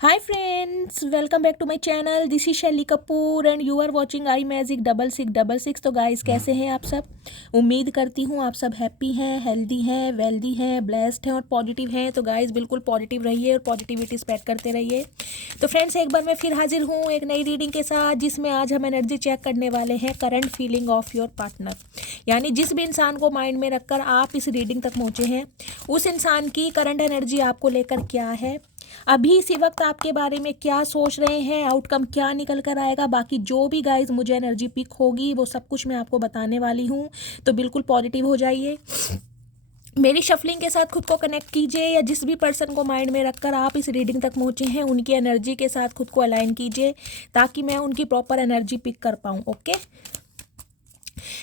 Hi friends, welcome back to my channel. This is Shaily Kapoor and you are watching I magic 6666। तो guys कैसे हैं आप सब। उम्मीद करती हूँ आप सब हैप्पी हैं, हेल्दी हैं, वेल्दी हैं, ब्लेस्ड हैं और पॉजिटिव हैं। तो गाइस बिल्कुल पॉजिटिव रहिए और पॉजिटिविटी स्प्रेड करते रहिए। तो फ्रेंड्स एक बार मैं फिर हाजिर हूँ एक नई रीडिंग के साथ, जिसमें आज हम एनर्जी चेक करने वाले हैं current feeling of your partner. यानी जिस भी इंसान को माइंड में रखकर आप इस रीडिंग तक पहुँचे हैं, उस इंसान की करंट एनर्जी आपको लेकर क्या है, अभी इसी वक्त आपके बारे में क्या सोच रहे हैं, आउटकम क्या निकल कर आएगा। बाकी जो भी गाइज मुझे एनर्जी पिक होगी वो सब कुछ मैं आपको बताने वाली हूँ। तो बिल्कुल पॉजिटिव हो जाइए, मेरी शफलिंग के साथ खुद को कनेक्ट कीजिए, या जिस भी पर्सन को माइंड में रखकर आप इस रीडिंग तक पहुँचे हैं उनकी एनर्जी के साथ खुद को अलाइन कीजिए, ताकि मैं उनकी प्रॉपर एनर्जी पिक कर पाऊँ। ओके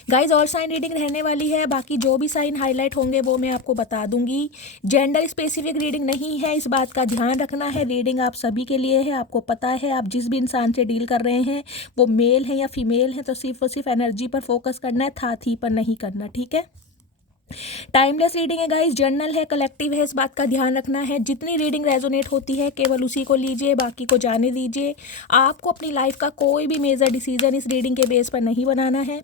गाइज, और साइन रीडिंग रहने वाली है। बाकी जो भी साइन हाईलाइट होंगे वो मैं आपको बता दूंगी। जेंडर स्पेसिफिक रीडिंग नहीं है, इस बात का ध्यान रखना है। रीडिंग आप सभी के लिए है। आपको पता है आप जिस भी इंसान से डील कर रहे हैं वो मेल है या फीमेल है, तो सिर्फ और सिर्फ एनर्जी पर फोकस करना है, था थी पर नहीं करना। ठीक है, टाइमलेस रीडिंग है गाइस, जर्नल है, कलेक्टिव है, इस बात का ध्यान रखना है। जितनी रीडिंग रेजोनेट होती है केवल उसी को लीजिए, बाकी को जाने दीजिए। आपको अपनी लाइफ का कोई भी मेजर डिसीजन इस रीडिंग के बेस पर नहीं बनाना है।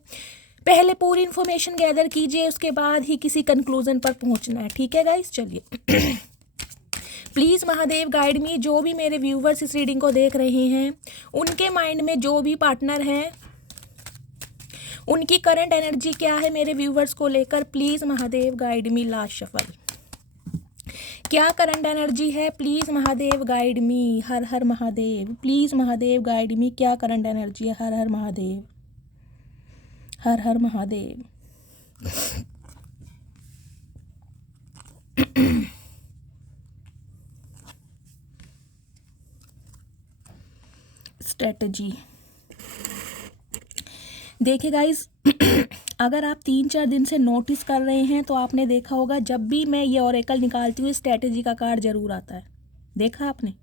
पहले पूरी इन्फॉर्मेशन गैदर कीजिए, उसके बाद ही किसी कंक्लूजन पर पहुंचना है। ठीक है गाइस, चलिए प्लीज़ महादेव गाइड मी। जो भी मेरे व्यूवर्स इस रीडिंग को देख रहे हैं, उनके माइंड में जो भी पार्टनर हैं उनकी करंट एनर्जी क्या है मेरे व्यूवर्स को लेकर, please Mahadev guide me. Last shuffle, क्या करंट एनर्जी है, please Mahadev guide me. Her Har Mahadev, please Mahadev guide मी। क्या करंट एनर्जी है, हर हर महादेव, हर हर महादेव। स्ट्रेटजी देखिए गाइस, अगर आप 3-4 दिन से नोटिस कर रहे हैं तो आपने देखा होगा जब भी मैं ये ऑरेकल निकालती हूँ स्ट्रेटजी का कार्ड जरूर आता है। देखा आपने,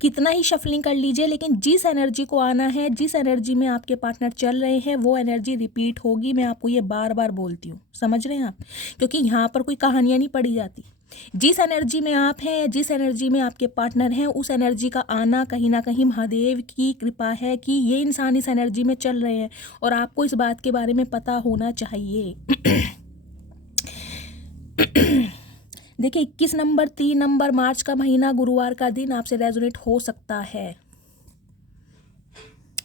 कितना ही शफलिंग कर लीजिए, लेकिन जिस एनर्जी को आना है, जिस एनर्जी में आपके पार्टनर चल रहे हैं, वो एनर्जी रिपीट होगी। मैं आपको ये बार बार बोलती हूँ, समझ रहे हैं आप, क्योंकि यहाँ पर कोई कहानियाँ नहीं पढ़ी जाती। जिस एनर्जी में आप हैं या जिस एनर्जी में आपके पार्टनर हैं, उस एनर्जी का आना कहीं ना कहीं महादेव की कृपा है कि ये इंसान इस एनर्जी में चल रहे हैं, और आपको इस बात के बारे में पता होना चाहिए। देखिए 21 नंबर, 3 नंबर, मार्च का महीना, गुरुवार का दिन आपसे रेजोनेट हो सकता है।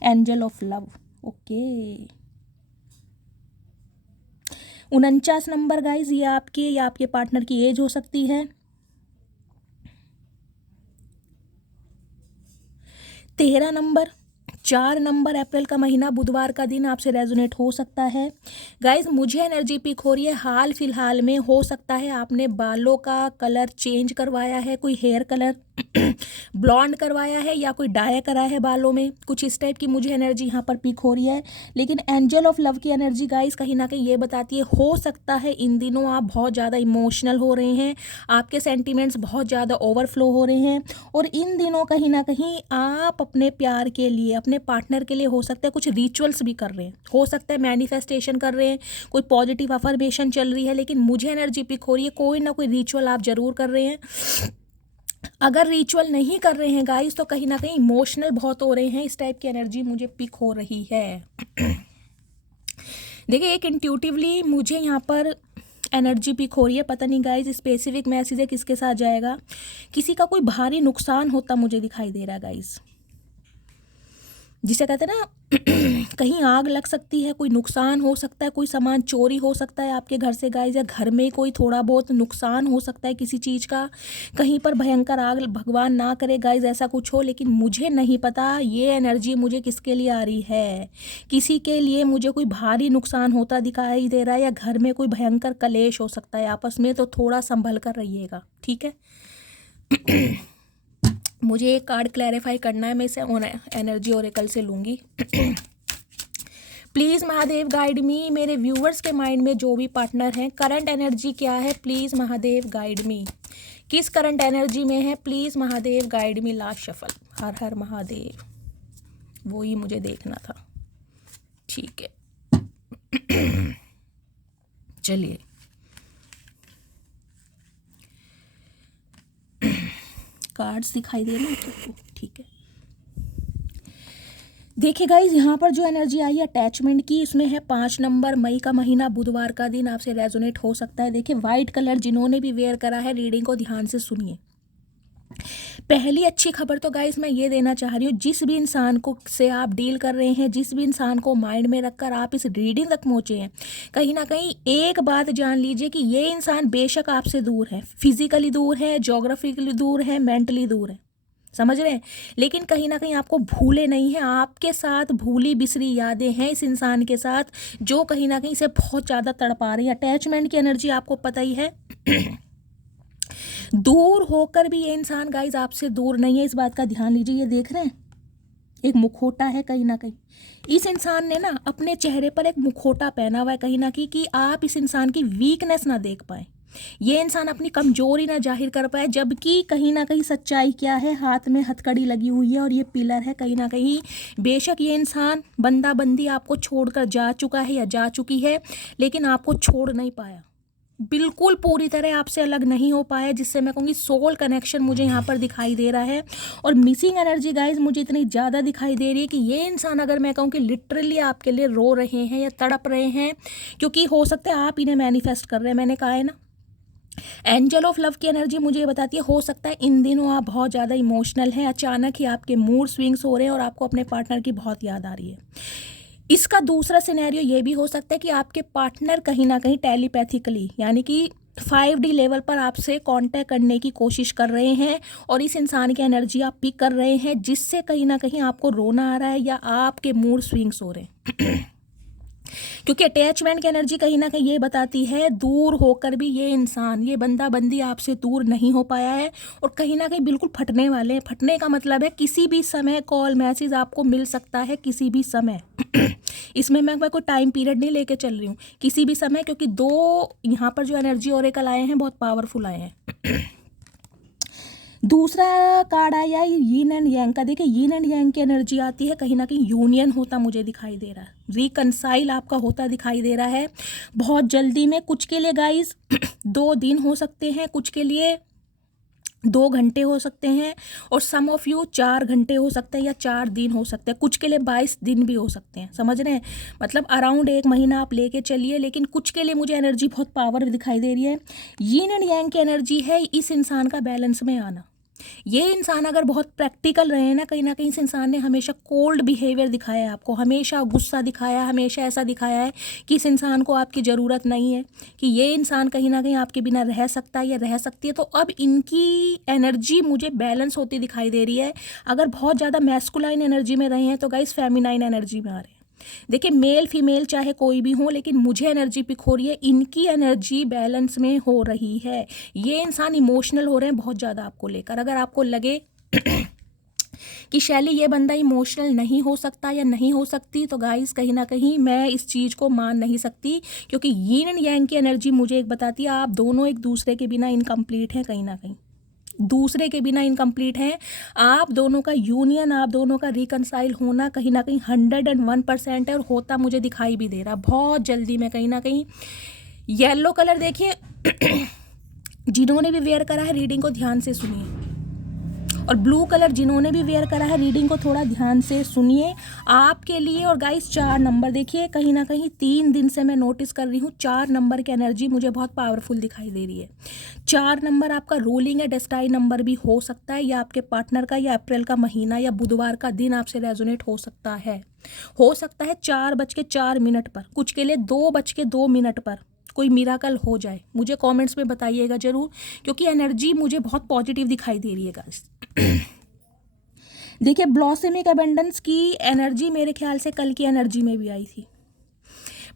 Angel of love, okay. 49 number guys, ये आपके या आपके पार्टनर की एज हो सकती है। 13 नंबर, 4 नंबर, अप्रैल का महीना, बुधवार का दिन आपसे रेजोनेट हो सकता है। गाइज मुझे एनर्जी पिक हो रही है हाल फिलहाल में, हो सकता है आपने बालों का कलर चेंज करवाया है, कोई हेयर कलर ब्लॉन्ड करवाया है या कोई डाई करा है बालों में, कुछ इस टाइप की मुझे एनर्जी यहाँ पर पिक हो रही है। लेकिन एंजल ऑफ लव की एनर्जी गाइज कहीं ना कहीं ये बताती है, हो सकता है इन दिनों आप बहुत ज़्यादा इमोशनल हो रहे हैं, आपके सेंटिमेंट्स बहुत ज़्यादा ओवरफ्लो हो रहे हैं, और इन दिनों कहीं ना कहीं आप अपने प्यार के लिए, अपने पार्टनर के लिए हो सकता है कुछ रिचुअल्स भी कर रहे हैं, हो सकता है मैनिफेस्टेशन कर रहे हैं, कोई पॉजिटिव अफर्मेशन चल रही है। लेकिन मुझे एनर्जी पिक हो रही है कोई ना कोई रिचुअल आप जरूर कर रहे हैं। अगर रिचुअल नहीं कर रहे हैं गाइस, तो कहीं ना कहीं इमोशनल बहुत हो रहे हैं, इस टाइप की एनर्जी मुझे पिक हो रही है। देखिए एक इंट्यूटिवली मुझे यहाँ पर एनर्जी पिक हो रही है, पता नहीं गाइज स्पेसिफिक मैसेज है किसके साथ जाएगा। किसी का कोई भारी नुकसान होता मुझे दिखाई दे रहा है गाइज, जिसे कहते हैं ना कहीं आग लग सकती है, कोई नुकसान हो सकता है, कोई सामान चोरी हो सकता है आपके घर से गाइज, या घर में कोई थोड़ा बहुत नुकसान हो सकता है किसी चीज़ का, कहीं पर भयंकर आग, भगवान ना करे गाइज ऐसा कुछ हो। लेकिन मुझे नहीं पता ये एनर्जी मुझे किसके लिए आ रही है। किसी के लिए मुझे कोई भारी नुकसान होता दिखाई दे रहा है, या घर में कोई भयंकर कलेश हो सकता है आपस में, तो थोड़ा संभल कर रहिएगा, ठीक है। मुझे एक कार्ड क्लैरिफाई करना है, मैं इसे एनर्जी ओरेकल से लूँगी। प्लीज़ महादेव गाइड मी। मेरे व्यूवर्स के माइंड में जो भी पार्टनर हैं, करंट एनर्जी क्या है, प्लीज़ महादेव गाइड मी। किस करंट एनर्जी में है, please Mahadev guide me. Last shuffle, Har Har Mahadev, वो ही मुझे देखना था, ठीक है। चलिए कार्ड्स दिखाई दे रहे हैं तो ठीक है। देखिए गाइज, यहाँ पर जो एनर्जी आई है अटैचमेंट की, इसमें है 5 नंबर, मई का महीना, बुधवार का दिन, आपसे रेजोनेट हो सकता है। देखिए वाइट कलर जिन्होंने भी वेयर करा है, रीडिंग को ध्यान से सुनिए। पहली अच्छी खबर तो गाइस मैं ये देना चाह रही हूँ, जिस भी इंसान को से आप डील कर रहे हैं, जिस भी इंसान को माइंड में रखकर आप इस रीडिंग तक पहुँचे हैं, कहीं ना कहीं एक बात जान लीजिए कि ये इंसान बेशक आपसे दूर है, फिजिकली दूर है, जोग्राफिकली दूर है, मेंटली दूर है, समझ रहे हैं, लेकिन कहीं ना कहीं आपको भूले नहीं है। आपके साथ भूली बिसरी यादें हैं इस इंसान के साथ, जो कहीं ना कहीं इसे बहुत ज़्यादा तड़पा रही है। अटैचमेंट की एनर्जी आपको पता ही है। दूर होकर भी ये इंसान गाइज आपसे दूर नहीं है, इस बात का ध्यान लीजिए। ये देख रहे हैं एक मुखौटा है, कहीं ना कहीं इस इंसान ने ना अपने चेहरे पर एक मुखौटा पहना हुआ है, कहीं ना कहीं कि आप इस इंसान की वीकनेस ना देख पाए, ये इंसान अपनी कमजोरी ना जाहिर कर पाए। जबकि कहीं ना कहीं सच्चाई क्या है, हाथ में हथकड़ी लगी हुई है और ये पिलर है। कहीं ना कहीं बेशक ये इंसान बंदा बंदी आपको छोड़कर जा चुका है या जा चुकी है, लेकिन आपको छोड़ नहीं पाया, बिल्कुल पूरी तरह आपसे अलग नहीं हो पाया, जिससे मैं कहूँगी सोल कनेक्शन मुझे यहाँ पर दिखाई दे रहा है। और मिसिंग एनर्जी गाइज मुझे इतनी ज़्यादा दिखाई दे रही है कि ये इंसान, अगर मैं कहूँ कि लिटरली आपके लिए रो रहे हैं या तड़प रहे हैं, क्योंकि हो सकता है आप इन्हें मैनिफेस्ट कर रहे हैं। मैंने कहा है ना, एंजल ऑफ लव की एनर्जी मुझे ये बताती है, हो सकता है इन दिनों आप बहुत ज़्यादा इमोशनल हैं, अचानक ही आपके मूड स्विंग्स हो रहे हैं और आपको अपने पार्टनर की बहुत याद आ रही है। इसका दूसरा सिनेरियो ये भी हो सकता है कि आपके पार्टनर कहीं ना कहीं टेलीपैथिकली, यानी कि 5D लेवल पर आपसे कांटेक्ट करने की कोशिश कर रहे हैं और इस इंसान की एनर्जी आप पिक कर रहे हैं, जिससे कहीं ना कहीं आपको रोना आ रहा है या आपके मूड स्विंग्स हो रहे हैं। क्योंकि अटैचमेंट की एनर्जी कहीं ना कहीं ये बताती है, दूर होकर भी ये इंसान, ये बंदा बंदी आपसे दूर नहीं हो पाया है और कहीं ना कहीं बिल्कुल फटने वाले हैं। फटने का मतलब है किसी भी समय कॉल मैसेज आपको मिल सकता है, किसी भी समय। इसमें मैं कोई टाइम पीरियड नहीं लेके चल रही हूँ, किसी भी समय, क्योंकि 2 यहाँ पर जो एनर्जी ओरेकल आए हैं बहुत पावरफुल आए हैं। दूसरा कार्ड आया है यीन एंड यांग का। देखिए यीन एंड यांग की एनर्जी आती है, कहीं ना कहीं यूनियन होता मुझे दिखाई दे रहा है, रिकनसाइल आपका होता दिखाई दे रहा है बहुत जल्दी में। कुछ के लिए गाइज 2 दिन हो सकते हैं, कुछ के लिए 2 घंटे हो सकते हैं और सम ऑफ यू 4 घंटे हो सकते हैं या 4 दिन हो सकते हैं, कुछ के लिए 22 दिन भी हो सकते हैं, समझ रहे हैं, मतलब अराउंड 1 महीना आप लेके चलिए। लेकिन कुछ के लिए मुझे एनर्जी बहुत पावर दिखाई दे रही है। यीन एंड यांग की एनर्जी है इस इंसान का बैलेंस में आना। ये इंसान अगर बहुत प्रैक्टिकल रहे ना कहीं इस इंसान ने हमेशा कोल्ड बिहेवियर दिखाया है आपको, हमेशा गुस्सा दिखाया, हमेशा ऐसा दिखाया है कि इस इंसान को आपकी ज़रूरत नहीं है, कि ये इंसान कहीं ना कहीं आपके बिना रह सकता है या रह सकती है। तो अब इनकी एनर्जी मुझे बैलेंस होती दिखाई दे रही है। अगर बहुत ज़्यादा मैस्कुलाइन एनर्जी में रहे हैं तो गाइस फेमिनाइन एनर्जी में आ रहे हैं। देखिए मेल फीमेल चाहे कोई भी हो, लेकिन मुझे एनर्जी पिक हो रही है, इनकी एनर्जी बैलेंस में हो रही है। ये इंसान इमोशनल हो रहे हैं बहुत ज़्यादा आपको लेकर। अगर आपको लगे कि शैली ये बंदा इमोशनल नहीं हो सकता या नहीं हो सकती, तो गाइस कहीं ना कहीं मैं इस चीज़ को मान नहीं सकती, क्योंकि यीन एंड यांग की एनर्जी मुझे एक बताती है, आप दोनों एक दूसरे के बिना इनकम्प्लीट हैं, कहीं ना कहीं दूसरे के बिना इनकम्प्लीट हैं। आप दोनों का यूनियन, आप दोनों का रिकनसाइल होना कहीं ना कहीं 101% है और होता मुझे दिखाई भी दे रहा बहुत जल्दी में। कहीं ना कहीं येलो कलर देखिए जिन्होंने भी वेयर करा है रीडिंग को ध्यान से सुनिए, और ब्लू कलर जिन्होंने भी वेयर करा है रीडिंग को थोड़ा ध्यान से सुनिए आपके लिए। और गाइस 4 नंबर देखिए, कहीं ना कहीं 3 दिन से मैं नोटिस कर रही हूँ 4 नंबर की एनर्जी मुझे बहुत पावरफुल दिखाई दे रही है। 4 नंबर आपका रूलिंग या डेस्टाइन नंबर भी हो सकता है, या आपके पार्टनर का, या अप्रैल का महीना या बुधवार का दिन आपसे रेजोनेट हो सकता है। 4:04 पर, कुछ के लिए 2:02 पर कोई मिराकल हो जाए। मुझे कमेंट्स में बताइएगा जरूर, क्योंकि एनर्जी मुझे बहुत पॉजिटिव दिखाई दे रही है गाइस। देखिए ब्लॉसमिक अबेंडेंस की एनर्जी मेरे ख्याल से कल की एनर्जी में भी आई थी।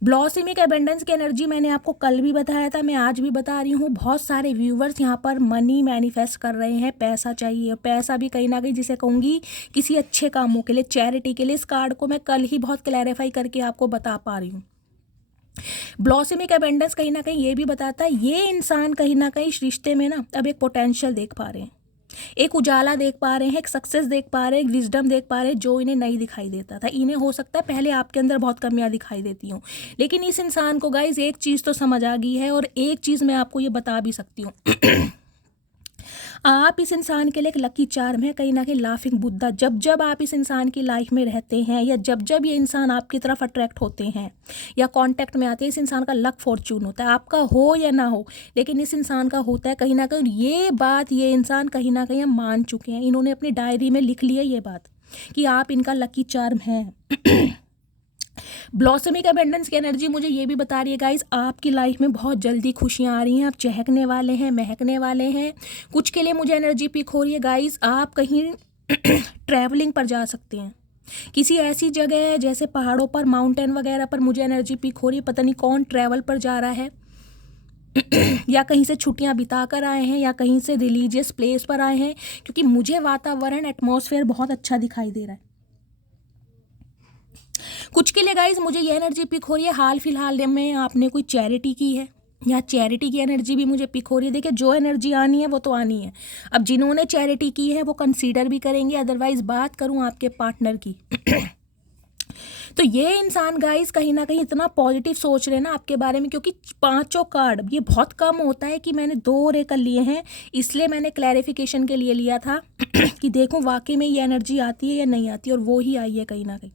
ब्लॉसमिक अबेंडेंस की एनर्जी मैंने आपको कल भी बताया था, मैं आज भी बता रही हूँ। बहुत सारे व्यूवर्स यहाँ पर मनी मैनिफेस्ट कर रहे हैं, पैसा चाहिए, पैसा भी कहीं ना कहीं जिसे कहूँगी किसी अच्छे कामों के लिए, चैरिटी के लिए। इस कार्ड को मैं कल ही बहुत क्लैरिफाई करके आपको बता पा रही हूँ। ब्लॉसमिक अबेंडेंस कहीं ना कहीं ये भी बताता है, ये इंसान कहीं ना कहीं इस रिश्ते में ना अब एक पोटेंशियल देख पा रहे हैं, एक उजाला देख पा रहे हैं, एक सक्सेस देख पा रहे हैं, एक विजडम देख पा रहे हैं जो इन्हें नहीं दिखाई देता था। इन्हें हो सकता है पहले आपके अंदर बहुत कमियां दिखाई देती हूँ, लेकिन इस इंसान को गाइज एक चीज़ तो समझ आ गई है, और एक चीज़ मैं आपको ये बता भी सकती हूँ आप इस इंसान के लिए एक लकी चार्म है, कहीं ना कहीं लाफिंग बुद्धा। जब जब आप इस इंसान की लाइफ में रहते हैं या जब जब ये इंसान आपकी तरफ अट्रैक्ट होते हैं या कांटेक्ट में आते हैं, इस इंसान का लक फॉर्चून होता है। आपका हो या ना हो, लेकिन इस इंसान का होता है कहीं ना कहीं। ये बात ये इंसान कहीं ना कहीं हम मान चुके हैं, इन्होंने अपनी डायरी में लिख ली है ये बात कि आप इनका लकी चार्म है। ब्लॉसमिंग अबेंडेंस की एनर्जी मुझे ये भी बता रही है गाइज, आपकी लाइफ में बहुत जल्दी खुशियाँ आ रही हैं, आप चहकने वाले हैं, महकने वाले हैं। कुछ के लिए मुझे एनर्जी पिक हो रही है गाइज, आप कहीं ट्रैवलिंग पर जा सकते हैं, किसी ऐसी जगह है जैसे पहाड़ों पर, माउंटेन वगैरह पर मुझे एनर्जी पिक हो रही है। पता नहीं कौन ट्रैवल पर जा रहा है या कहीं से छुट्टियां बिता कर आए हैं या कहीं से रिलीजियस प्लेस पर आए हैं, क्योंकि मुझे वातावरण, एटमॉस्फेयर बहुत अच्छा दिखाई दे रहा है। कुछ के लिए गाइज मुझे ये एनर्जी पिक हो रही है, हाल फिलहाल में आपने कोई चैरिटी की है या चैरिटी की एनर्जी भी मुझे पिक हो रही है। देखिए, जो एनर्जी आनी है वो तो आनी है। अब जिन्होंने चैरिटी की है वो कंसीडर भी करेंगे। अदरवाइज बात करूं आपके पार्टनर की तो ये इंसान गाइस कहीं ना कहीं इतना पॉजिटिव सोच रहे हैं ना आपके बारे में, क्योंकि पांचों कार्ड ये बहुत कम होता है कि मैंने 2 ओरेकल लिए हैं, इसलिए मैंने क्लैरिफिकेशन के लिए लिया था कि देखो वाकई में ये एनर्जी आती है या नहीं आती, और वो ही आई है कहीं ना कहीं।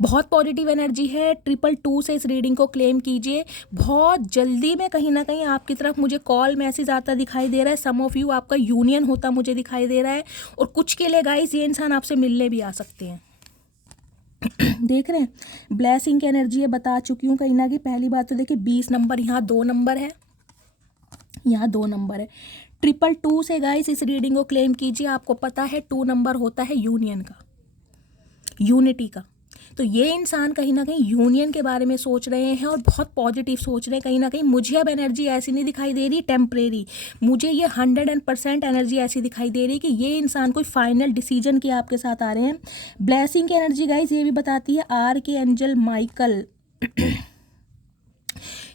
बहुत पॉजिटिव एनर्जी है। 222 से इस रीडिंग को क्लेम कीजिए। बहुत जल्दी में कहीं ना कहीं आपकी तरफ मुझे कॉल मैसेज आता दिखाई दे रहा है। सम ऑफ यू आपका यूनियन होता मुझे दिखाई दे रहा है, और कुछ के लिए गाइस ये इंसान आपसे मिलने भी आ सकते हैं। देख रहे हैं, ब्लेसिंग की एनर्जी है, बता चुकी हूँ कहीं ना कहीं। पहली बात तो देखिए 20 नंबर, यहाँ 2 नंबर है, यहाँ 2 नंबर है। 222 से गाइस इस रीडिंग को क्लेम कीजिए। आपको पता है 2 नंबर होता है यूनियन का, यूनिटी का। तो ये इंसान कहीं ना कहीं यूनियन के बारे में सोच रहे हैं और बहुत पॉजिटिव सोच रहे हैं कहीं ना कहीं। मुझे अब एनर्जी ऐसी नहीं दिखाई दे रही टेम्परेरी, मुझे ये 100% एनर्जी ऐसी दिखाई दे रही कि ये इंसान कोई फाइनल डिसीजन के आपके साथ आ रहे हैं। ब्लेसिंग की एनर्जी गाइस ये भी बताती है आर के एंजल माइकल।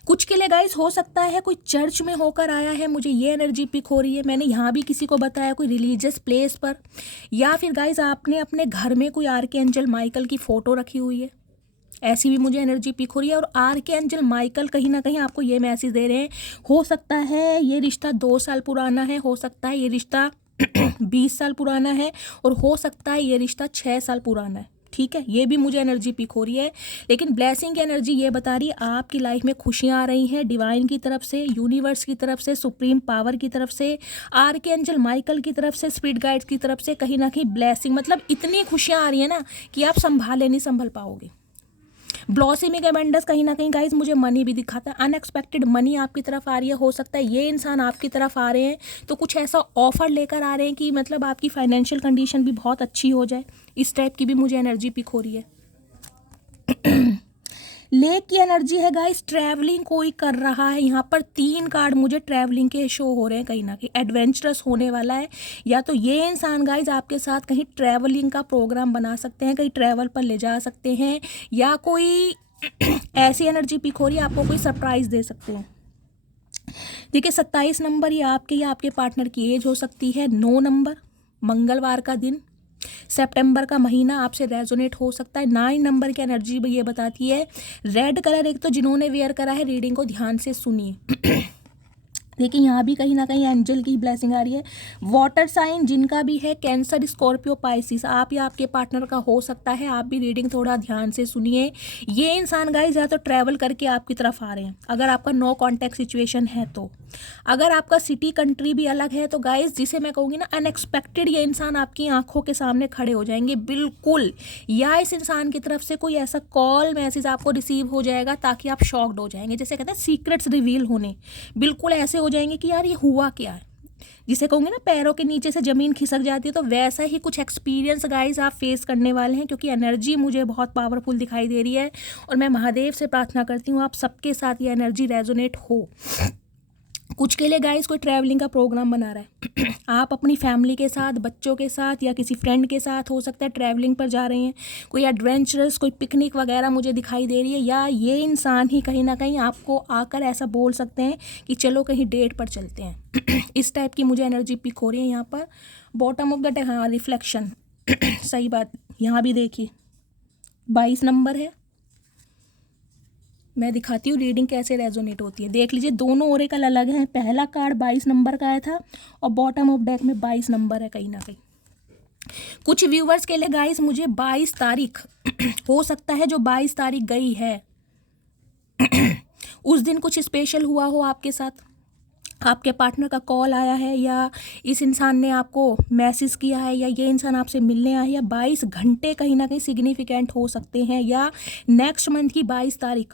कुछ के लिए गाइस हो सकता है कोई चर्च में होकर आया है, मुझे ये एनर्जी पिक हो रही है। मैंने यहाँ भी किसी को बताया कोई रिलीजियस प्लेस पर, या फिर गाइस आपने अपने घर में कोई आर्कएंजल माइकल की फ़ोटो रखी हुई है, ऐसी भी मुझे एनर्जी पिक हो रही है। और आर्कएंजल माइकल कहीं ना कहीं आपको ये मैसेज दे रहे हैं, हो सकता है ये रिश्ता 2 साल पुराना है, हो सकता है ये रिश्ता 20 साल पुराना है, और हो सकता है ये रिश्ता 6 साल पुराना है। ठीक है, ये भी मुझे एनर्जी पिक हो रही है। लेकिन ब्लेसिंग की एनर्जी ये बता रही है आपकी लाइफ में खुशियाँ आ रही हैं, डिवाइन की तरफ से, यूनिवर्स की तरफ से, सुप्रीम पावर की तरफ से, आर्कएंजल माइकल की तरफ से, स्पिरिट गाइड्स की तरफ से कहीं ना कहीं ब्लेसिंग, मतलब इतनी खुशियाँ आ रही है ना कि आप संभाले नहीं संभल पाओगे। ब्लॉसमिंग अबंडेंस कहीं ना कहीं गाइज मुझे मनी भी दिखाता है, अनएक्सपेक्टेड मनी आपकी तरफ आ रही है। हो सकता है ये इंसान आपकी तरफ आ रहे हैं तो कुछ ऐसा ऑफर लेकर आ रहे हैं कि मतलब आपकी फाइनेंशियल कंडीशन भी बहुत अच्छी हो जाए, इस टाइप की भी मुझे एनर्जी पिक हो रही है। लेक की एनर्जी है गाइस, ट्रैवलिंग कोई कर रहा है। यहाँ पर 3 कार्ड मुझे ट्रैवलिंग के शो हो रहे हैं, कहीं ना कहीं एडवेंचरस होने वाला है। या तो ये इंसान गाइस आपके साथ कहीं ट्रैवलिंग का प्रोग्राम बना सकते हैं, कहीं ट्रैवल पर ले जा सकते हैं, या कोई ऐसी एनर्जी पिक हो रही है आपको कोई सरप्राइज दे सकते हैं। देखिए 27 नंबर ये आपके या आपके पार्टनर की एज हो सकती है। 9 नंबर मंगलवार का दिन, सितंबर का महीना आपसे रेजोनेट हो सकता है। 9 नंबर की एनर्जी ये बताती है रेड कलर, एक तो जिन्होंने वेयर करा है रीडिंग को ध्यान से सुनिए। देखिए यहाँ भी कहीं ना कहीं एंजल की ब्लेसिंग आ रही है। वाटर साइन जिनका भी है, कैंसर, स्कॉर्पियो, पाइसिस, आप या आपके पार्टनर का हो सकता है। आप भी रीडिंग थोड़ा ध्यान से सुनिए। ये इंसान गाइस या तो ट्रैवल करके आपकी तरफ आ रहे हैं, अगर आपका नो कॉन्टैक्ट सिचुएशन है तो। अगर आपका सिटी कंट्री भी अलग है तो गाइस जिसे मैं कहूँगी ना अनएक्सपेक्टेड, ये इंसान आपकी आंखों के सामने खड़े हो जाएंगे बिल्कुल। या इस इंसान की तरफ से कोई ऐसा कॉल मैसेज आपको रिसीव हो जाएगा ताकि आप शॉक्ड हो जाएंगे, जैसे कहते हैं सीक्रेट्स रिवील होने, बिल्कुल ऐसे हो जाएंगे कि यार ये हुआ क्या है, जिसे कहूँगे ना पैरों के नीचे से ज़मीन खिसक जाती है। तो वैसा ही कुछ एक्सपीरियंस गाइस आप फेस करने वाले हैं, क्योंकि एनर्जी मुझे बहुत पावरफुल दिखाई दे रही है। और मैं महादेव से प्रार्थना करती हूँ आप सबके साथ ये एनर्जी रेजोनेट हो। कुछ के लिए गाइस कोई ट्रैवलिंग का प्रोग्राम बना रहा है। आप अपनी फैमिली के साथ, बच्चों के साथ या किसी फ्रेंड के साथ हो सकता है ट्रैवलिंग पर जा रहे हैं, कोई एडवेंचरस, कोई पिकनिक वगैरह मुझे दिखाई दे रही है। या ये इंसान ही कहीं ना कहीं आपको आकर ऐसा बोल सकते हैं कि चलो कहीं डेट पर चलते हैं। इस टाइप की मुझे एनर्जी पिक हो रही है। यहाँ पर बॉटम ऑफ द डेक, हाँ रिफ्लेक्शन सही बात। यहाँ भी देखिए 22 नंबर है, मैं दिखाती हूँ रीडिंग कैसे रेजोनेट होती है। देख लीजिए दोनों ओरेकल अलग हैं। पहला कार्ड 22 नंबर का आया था और बॉटम ऑफ डेक में 22 नंबर है। कहीं ना कहीं कुछ व्यूवर्स के लिए गाइस मुझे 22 तारीख हो सकता है, जो 22 तारीख गई है उस दिन कुछ स्पेशल हुआ हो आपके साथ, आपके पार्टनर का कॉल आया है या इस इंसान ने आपको मैसेज किया है या ये इंसान आपसे मिलने आया है, या 22 घंटे कहीं ना कहीं सिग्निफिकेंट हो सकते हैं, या नेक्स्ट मंथ की 22 तारीख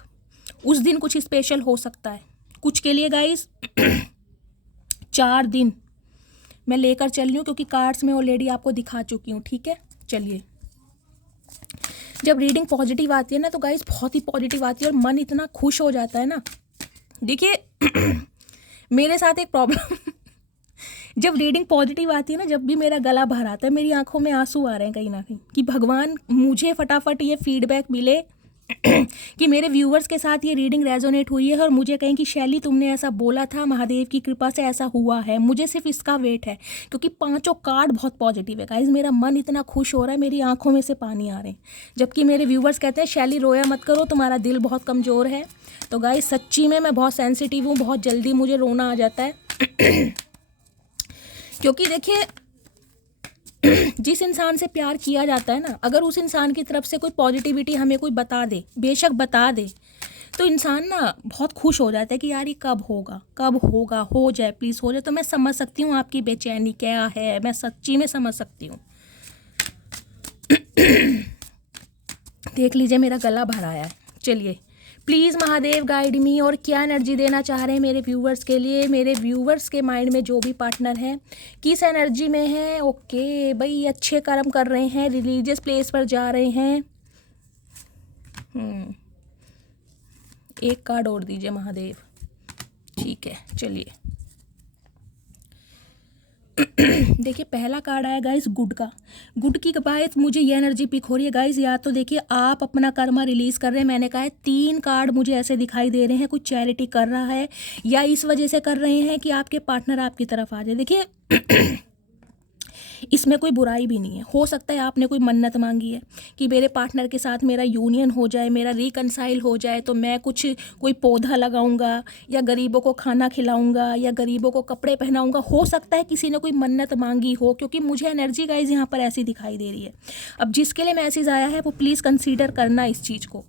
उस दिन कुछ स्पेशल हो सकता है। कुछ के लिए गाइस 4 दिन मैं लेकर चल रही हूँ क्योंकि कार्ड्स में ऑलरेडी आपको दिखा चुकी हूँ। ठीक है, चलिए। जब रीडिंग पॉजिटिव आती है ना तो गाइस बहुत ही पॉजिटिव आती है और मन इतना खुश हो जाता है ना। देखिए मेरे साथ एक प्रॉब्लम जब रीडिंग पॉजिटिव आती है ना, जब भी मेरा गला भर आता है, मेरी आंखों में आंसू आ रहे हैं कहीं ना कहीं कि भगवान मुझे फटाफट ये फीडबैक मिले कि मेरे व्यूवर्स के साथ ये रीडिंग रेजोनेट हुई है और मुझे कहें कि शैली तुमने ऐसा बोला था, महादेव की कृपा से ऐसा हुआ है। मुझे सिर्फ इसका वेट है क्योंकि पांचों कार्ड बहुत पॉजिटिव है गाइज। मेरा मन इतना खुश हो रहा है, मेरी आंखों में से पानी आ रहे हैं, जबकि मेरे व्यूवर्स कहते हैं शैली रोया मत करो, तुम्हारा दिल बहुत कमज़ोर है। तो गाइज सच्ची में मैं बहुत सेंसिटिव हूँ, बहुत जल्दी मुझे रोना आ जाता है क्योंकि देखिए जिस इंसान से प्यार किया जाता है ना, अगर उस इंसान की तरफ से कोई पॉजिटिविटी हमें कोई बता दे, बेशक बता दे, तो इंसान ना बहुत खुश हो जाता है कि यार ये कब होगा, कब होगा, हो जाए प्लीज़ हो जाए। तो मैं समझ सकती हूँ आपकी बेचैनी क्या है, मैं सच्ची में समझ सकती हूँ। देख लीजिए मेरा गला भर आया है। चलिए प्लीज़ महादेव गाइड मी, और क्या एनर्जी देना चाह रहे हैं मेरे व्यूवर्स के लिए, मेरे व्यूवर्स के माइंड में जो भी पार्टनर है किस एनर्जी में है। ओके भाई, अच्छे कर्म कर रहे हैं, रिलीजियस प्लेस पर जा रहे हैं। एक कार्ड और दीजिए महादेव। ठीक है, चलिए देखिए पहला कार्ड आया गाइस गुड का। गुड की बात मुझे ये एनर्जी पिक हो रही है गाइस, या तो देखिए आप अपना कर्मा रिलीज कर रहे हैं। मैंने कहा है 3 कार्ड मुझे ऐसे दिखाई दे रहे हैं, कुछ चैरिटी कर रहा है या इस वजह से कर रहे हैं कि आपके पार्टनर आपकी तरफ आ जाए। देखिए इसमें कोई बुराई भी नहीं है। हो सकता है आपने कोई मन्नत मांगी है कि मेरे पार्टनर के साथ मेरा यूनियन हो जाए, मेरा रिकनसाइल हो जाए, तो मैं कोई पौधा लगाऊंगा या गरीबों को खाना खिलाऊंगा या गरीबों को कपड़े पहनाऊंगा। हो सकता है किसी ने कोई मन्नत मांगी हो, क्योंकि मुझे एनर्जी गाइज यहाँ पर ऐसी दिखाई दे रही है। अब जिसके लिए मैसेज आया है वो प्लीज़ कंसीडर करना इस चीज़ को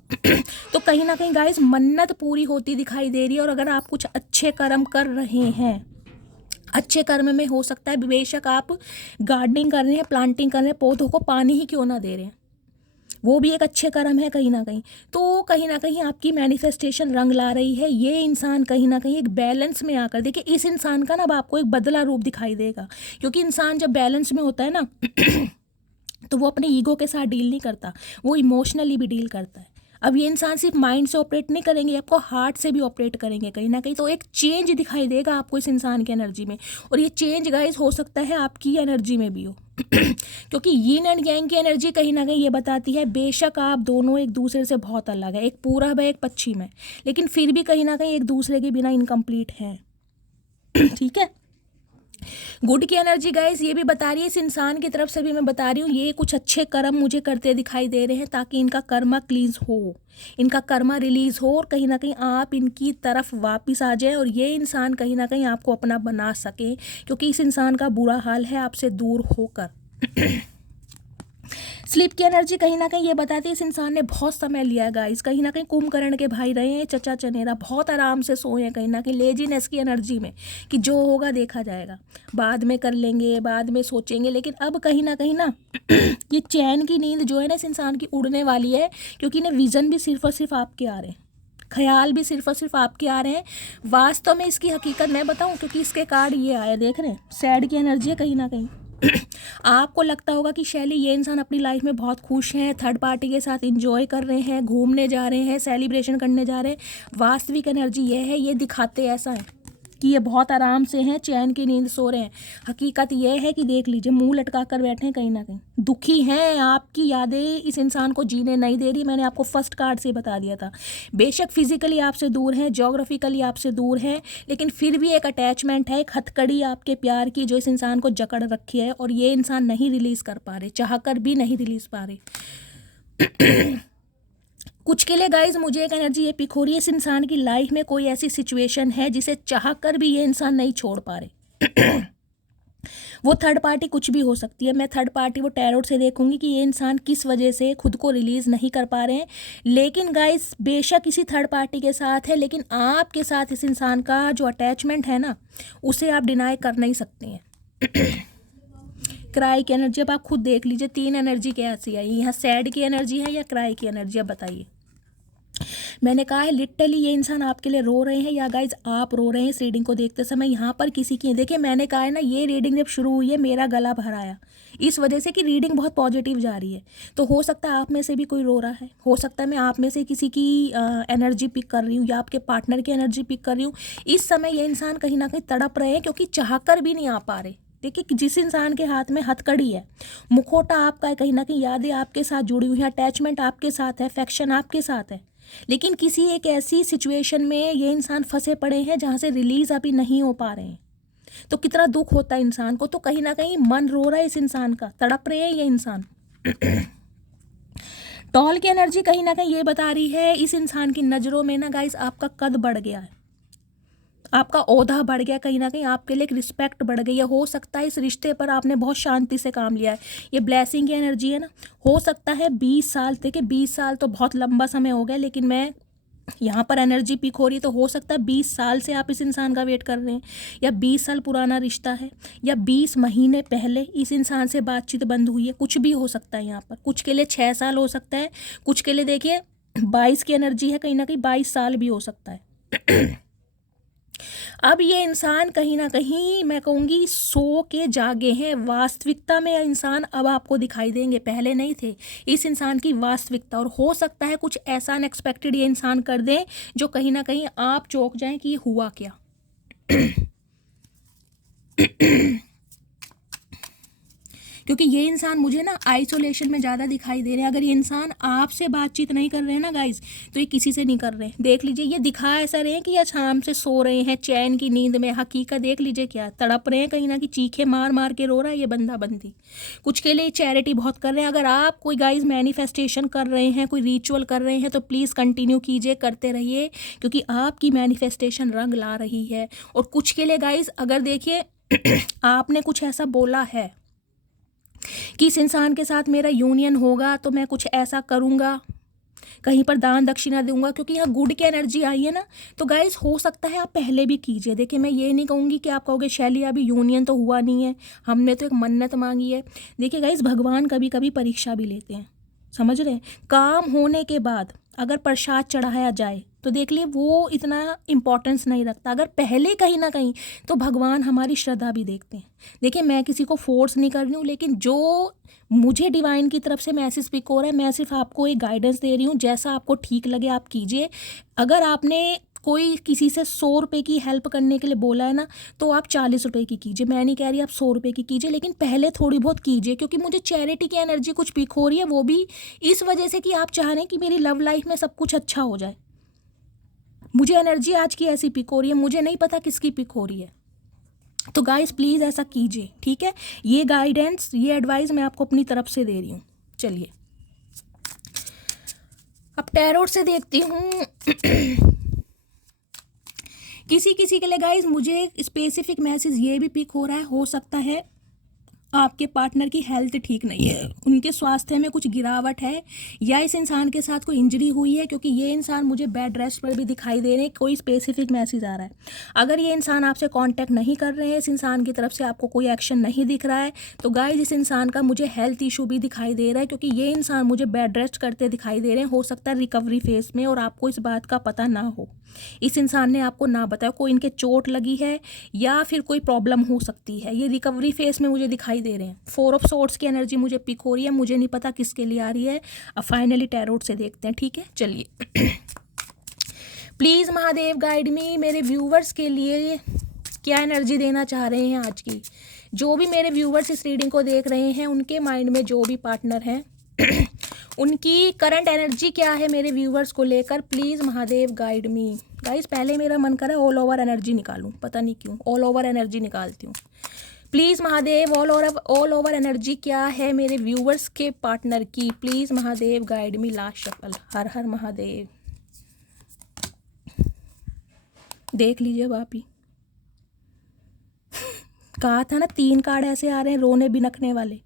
तो कहीं ना कहीं गाइज मन्नत पूरी होती दिखाई दे रही है। और अगर आप कुछ अच्छे कर्म कर रहे हैं, अच्छे कर्म में हो सकता है बेशक आप गार्डनिंग कर रहे हैं, प्लांटिंग कर रहे हैं, पौधों को पानी ही क्यों ना दे रहे हैं, वो भी एक अच्छे कर्म है कहीं ना कहीं। तो कहीं ना कहीं आपकी मैनिफेस्टेशन रंग ला रही है। ये इंसान कहीं ना कहीं एक बैलेंस में आकर, देखिए इस इंसान का ना अब आपको एक बदला रूप दिखाई देगा, क्योंकि इंसान जब बैलेंस में होता है ना तो वो अपने ईगो के साथ डील नहीं करता, वो इमोशनली भी डील करता है। अब ये इंसान सिर्फ माइंड से ऑपरेट नहीं करेंगे, आपको हार्ट से भी ऑपरेट करेंगे कहीं ना कहीं। तो एक चेंज दिखाई देगा आपको इस इंसान की एनर्जी में, और ये चेंज गाइस हो सकता है आपकी एनर्जी में भी हो क्योंकि यिन एंड यांग की एनर्जी कहीं ना कहीं ये बताती है बेशक आप दोनों एक दूसरे से बहुत अलग है, एक पूरब है एक पश्चिम है, लेकिन फिर भी कहीं ना कहीं एक दूसरे के बिना इनकम्प्लीट हैं ठीक है। गुड की एनर्जी गाइस ये भी बता रही है, इस इंसान की तरफ से भी मैं बता रही हूँ, ये कुछ अच्छे कर्म मुझे करते दिखाई दे रहे हैं ताकि इनका कर्मा क्लींस हो, इनका कर्मा रिलीज हो, और कहीं ना कहीं आप इनकी तरफ वापस आ जाए और ये इंसान कहीं ना कहीं आपको अपना बना सके, क्योंकि इस इंसान का बुरा हाल है आपसे दूर होकर स्लीप की एनर्जी कहीं ना कहीं ये बताती है इस इंसान ने बहुत समय लिया गाइस, कहीं ना कहीं कुंभकर्ण के भाई रहे हैं, चचा चनेरा, बहुत आराम से सोए हैं कहीं ना कहीं लेजीनेस की एनर्जी में कि जो होगा देखा जाएगा, बाद में कर लेंगे, बाद में सोचेंगे। लेकिन अब कहीं ना ये चैन की नींद जो है ना इस इंसान की उड़ने वाली है, क्योंकि इन्हें विजन भी सिर्फ और सिर्फ आपके आ रहे हैं, ख्याल भी सिर्फ और सिर्फ आपके आ रहे हैं। वास्तव में इसकी हकीकत मैं बताऊं, क्योंकि इसके कार्ड ये आए देख रहे हैं, सैड की एनर्जी है कहीं ना कहीं आपको लगता होगा कि शैली ये इंसान अपनी लाइफ में बहुत खुश हैं, थर्ड पार्टी के साथ एंजॉय कर रहे हैं, घूमने जा रहे हैं, सेलिब्रेशन करने जा रहे हैं। वास्तविक एनर्जी ये है, ये दिखाते ऐसा है कि ये बहुत आराम से हैं, चैन की नींद सो रहे हैं। हकीकत ये है कि देख लीजिए मुंह लटका कर बैठे हैं, कहीं ना कहीं दुखी हैं। आपकी यादें इस इंसान को जीने नहीं दे रही, मैंने आपको फर्स्ट कार्ड से बता दिया था। बेशक फिजिकली आपसे दूर हैं, जोग्राफिकली आपसे दूर हैं, लेकिन फिर भी एक अटैचमेंट है, एक हथकड़ी आपके प्यार की जो इस इंसान को जकड़ रखी है, और ये इंसान नहीं रिलीज़ कर पा रहे, चाह कर भी नहीं रिलीज़ पा रहे कुछ के लिए गाइज मुझे एक एनर्जी ये पिक हो रही है, इस इंसान की लाइफ में कोई ऐसी सिचुएशन है जिसे चाह कर भी ये इंसान नहीं छोड़ पा रहे। वो थर्ड पार्टी कुछ भी हो सकती है, मैं थर्ड पार्टी वो टैरोट से देखूंगी कि ये इंसान किस वजह से खुद को रिलीज़ नहीं कर पा रहे हैं। लेकिन गाइस बेशक किसी थर्ड पार्टी के साथ है, लेकिन आपके साथ इस इंसान का जो अटैचमेंट है ना, उसे आप डिनाई कर नहीं सकते हैं। क्राई की एनर्जी अब आप खुद देख लीजिए, 3 एनर्जी कैसी है, यहाँ सैड की एनर्जी है या क्राई की एनर्जी, अब बताइए। मैंने कहा है लिटरली ये इंसान आपके लिए रो रहे हैं या गाइज आप रो रहे हैं इस रीडिंग को देखते समय। यहाँ पर किसी की देखिए, मैंने कहा है ना, ये रीडिंग जब शुरू हुई है मेरा गला भर आया इस वजह से कि रीडिंग बहुत पॉजिटिव जा रही है। तो हो सकता है आप में से भी कोई रो रहा है, हो सकता है मैं आप में से किसी की एनर्जी पिक कर रही हूँ या आपके पार्टनर की एनर्जी पिक कर रही हूँ। इस समय ये इंसान कहीं ना कहीं तड़प रहे हैं क्योंकि चाहकर भी नहीं आ पा रहे। देखिए जिस इंसान के हाथ में हथकड़ी है, मुखौटा आपका है, कहीं ना कहीं यादें आपके साथ जुड़ी हुई हैं, अटैचमेंट आपके साथ है, अफेक्शन आपके साथ है, लेकिन किसी एक ऐसी सिचुएशन में ये इंसान फंसे पड़े हैं जहाँ से रिलीज़ अभी नहीं हो पा रहे हैं। तो कितना दुख होता है इंसान को। तो कहीं ना कहीं मन रो रहा है इस इंसान का, तड़प रहे हैं ये इंसान। टॉल की एनर्जी कहीं ना कहीं ये बता रही है इस इंसान की नज़रों में ना गाइस आपका कद बढ़ गया है, आपका ओहदा बढ़ गया, कहीं ना कहीं आपके लिए एक रिस्पेक्ट बढ़ गई है। हो सकता है इस रिश्ते पर आपने बहुत शांति से काम लिया है, ये ब्लेसिंग की एनर्जी है ना। हो सकता है 20 साल, देखिए 20 साल तो बहुत लंबा समय हो गया, लेकिन मैं यहाँ पर एनर्जी पिक हो रही, तो हो सकता है 20 साल से आप इस इंसान का वेट कर रहे हैं, या 20 साल पुराना रिश्ता है, या 20 महीने पहले इस इंसान से बातचीत बंद हुई है, कुछ भी हो सकता है। यहाँ पर कुछ के लिए 6 साल हो सकता है, कुछ के लिए देखिए 22 की एनर्जी है, कहीं ना कहीं 22 साल भी हो सकता है। अब ये इंसान कहीं ना कहीं मैं कहूँगी सो के जागे हैं, वास्तविकता में इंसान अब आपको दिखाई देंगे, पहले नहीं थे। इस इंसान की वास्तविकता, और हो सकता है कुछ ऐसा अनएक्सपेक्टेड ये इंसान कर दें जो कहीं ना कहीं आप चौंक जाएं कि ये हुआ क्या। क्योंकि ये इंसान मुझे ना आइसोलेशन में ज़्यादा दिखाई दे रहे हैं। अगर ये इंसान आपसे बातचीत नहीं कर रहे हैं ना गाइज, तो ये किसी से नहीं कर रहे हैं। देख लीजिए ये दिखा ऐसा रहे हैं कि ये शाम से सो रहे हैं चैन की नींद में, हकीकत देख लीजिए क्या तड़प रहे हैं, कहीं ना कहीं चीखे मार मार के रो रहा है ये बंदा बंदी। कुछ के लिए चैरिटी बहुत कर रहे हैं। अगर आप कोई गाइज मैनिफेस्टेशन कर रहे हैं, कोई रिचुअल कर रहे हैं, तो प्लीज़ कंटिन्यू कीजिए, करते रहिए, क्योंकि आपकी मैनिफेस्टेशन रंग ला रही है। और कुछ के लिए गाइज अगर देखिए आपने कुछ ऐसा बोला है कि इस इंसान के साथ मेरा यूनियन होगा तो मैं कुछ ऐसा करूँगा, कहीं पर दान दक्षिणा दूंगा, क्योंकि यहाँ गुड की एनर्जी आई है ना, तो गाइज हो सकता है आप पहले भी कीजिए। देखिए मैं ये नहीं कहूँगी कि आप कहोगे शैली अभी यूनियन तो हुआ नहीं है, हमने तो एक मन्नत मांगी है। देखिए गाइज भगवान कभी कभी परीक्षा भी लेते हैं, समझ रहे हैं। काम होने के बाद अगर प्रसाद चढ़ाया जाए तो देख लिए वो इतना इम्पोर्टेंस नहीं रखता, अगर पहले कहीं ना कहीं तो भगवान हमारी श्रद्धा भी देखते हैं। देखिए मैं किसी को फोर्स नहीं कर रही हूँ, लेकिन जो मुझे डिवाइन की तरफ से मैसेज पिक हो रहा है, मैं सिर्फ आपको एक गाइडेंस दे रही हूँ, जैसा आपको ठीक लगे आप कीजिए। अगर आपने कोई किसी से 100 रुपये की हेल्प करने के लिए बोला है ना, तो आप 40 रुपये की कीजिए। मैं नहीं कह रही आप 100 रुपये की कीजिए, लेकिन पहले थोड़ी बहुत कीजिए, क्योंकि मुझे चैरिटी की एनर्जी कुछ पिक हो रही है, वो भी इस वजह से कि आप चाह रहे हैं कि मेरी लव लाइफ में सब कुछ अच्छा हो जाए। मुझे एनर्जी आज की ऐसी पिक हो रही है, मुझे नहीं पता किसकी पिक हो रही है। तो गाइस प्लीज़ ऐसा कीजिए, ठीक है। ये गाइडेंस, ये एडवाइस मैं आपको अपनी तरफ से दे रही हूँ। चलिए अब टैरोट से देखती हूँ। किसी किसी के लिए गाइज मुझे एक स्पेसिफिक मैसेज ये भी पिक हो रहा है, हो सकता है आपके पार्टनर की हेल्थ ठीक नहीं है, उनके स्वास्थ्य में कुछ गिरावट है, या इस इंसान के साथ कोई इंजरी हुई है, क्योंकि ये इंसान मुझे बेड रेस्ट पर भी दिखाई दे रहे हैं। कोई स्पेसिफिक मैसेज आ रहा है। अगर ये इंसान आपसे कांटेक्ट नहीं कर रहे हैं, इस इंसान की तरफ से आपको कोई एक्शन नहीं दिख रहा है, तो गाइज इस इंसान का मुझे हेल्थ इशू भी दिखाई दे रहा है, क्योंकि ये इंसान मुझे बेड रेस्ट करते दिखाई दे रहे हैं। हो सकता है रिकवरी फेज में, और आपको इस बात का पता ना हो, इस इंसान ने आपको ना बताया, कोई इनके चोट लगी है या फिर कोई प्रॉब्लम हो सकती है। ये रिकवरी फेज में मुझे दिखाई दे रहे हैं। 4 ऑफ सोर्ड्स की एनर्जी मुझे पिक हो रही है, मुझे नहीं पता किसके लिए आ रही है। अब फाइनली टैरोट से देखते हैं, ठीक है। चलिए प्लीज़ महादेव गाइड मी, मेरे व्यूवर्स के लिए क्या एनर्जी देना चाह रहे हैं आज की। जो भी मेरे व्यूवर्स इस रीडिंग को देख रहे हैं, उनके माइंड में जो भी पार्टनर हैं उनकी करंट एनर्जी क्या है मेरे व्यूवर्स को लेकर, please Mahadev guide me. Guys पहले मेरा मन कर रहा है ऑल ओवर एनर्जी निकालूं, पता नहीं क्यों ऑल ओवर एनर्जी निकालती हूँ। Please Mahadev all over energy क्या है मेरे व्यूवर्स के पार्टनर की, please Mahadev guide me last shuffle. Har Har Mahadev. देख लीजिए अब आप ही, कहा था ना 3 कार्ड ऐसे आ रहे हैं रोने बिनकने वाले।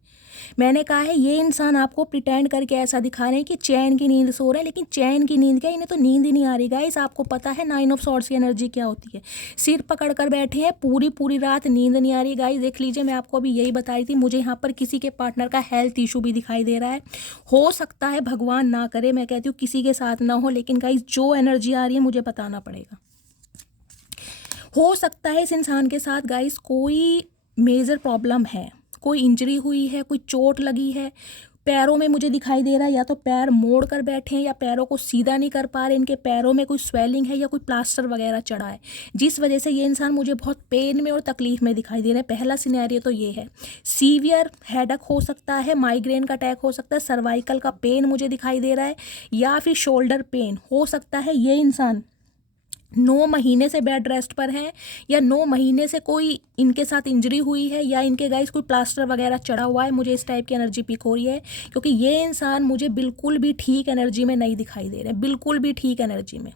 मैंने कहा है ये इंसान आपको प्रिटेंड करके ऐसा दिखा रहे हैं कि चैन की नींद सो रहे हैं, लेकिन चैन की नींद क्या, इन्हें तो नींद ही नहीं आ रही गाइस। आपको पता है 9 ऑफ सॉर्ड्स की एनर्जी क्या होती है, सिर पकड़ कर बैठे हैं, पूरी पूरी रात नींद नहीं आ रही गाइस। देख लीजिए, मैं आपको अभी यही बता रही थी, मुझे यहाँ पर किसी के पार्टनर का हेल्थ इशू भी दिखाई दे रहा है। हो सकता है, भगवान ना करे, मैं कहती हूँ किसी के साथ ना हो, लेकिन गाइस जो एनर्जी आ रही है मुझे बताना पड़ेगा। हो सकता है इस इंसान के साथ गाइस कोई मेजर प्रॉब्लम है, कोई इंजरी हुई है, कोई चोट लगी है। पैरों में मुझे दिखाई दे रहा है या तो पैर मोड़ कर बैठे हैं या पैरों को सीधा नहीं कर पा रहे, इनके पैरों में कोई स्वेलिंग है या कोई प्लास्टर वगैरह चढ़ा है, जिस वजह से ये इंसान मुझे बहुत पेन में और तकलीफ में दिखाई दे रहा है। पहला सिनेरियो तो ये है, सीवियर हेडेक हो सकता है, माइग्रेन का अटैक हो सकता है, सर्वाइकल का पेन मुझे दिखाई दे रहा है, या फिर शोल्डर पेन हो सकता है। ये इंसान 9 महीने से बेड रेस्ट पर हैं, या 9 महीने से कोई इनके साथ इंजरी हुई है, या इनके गाइस कोई प्लास्टर वगैरह चढ़ा हुआ है। मुझे इस टाइप की एनर्जी पिक हो रही है, क्योंकि ये इंसान मुझे बिल्कुल भी ठीक एनर्जी में नहीं दिखाई दे रहे, बिल्कुल भी ठीक एनर्जी में।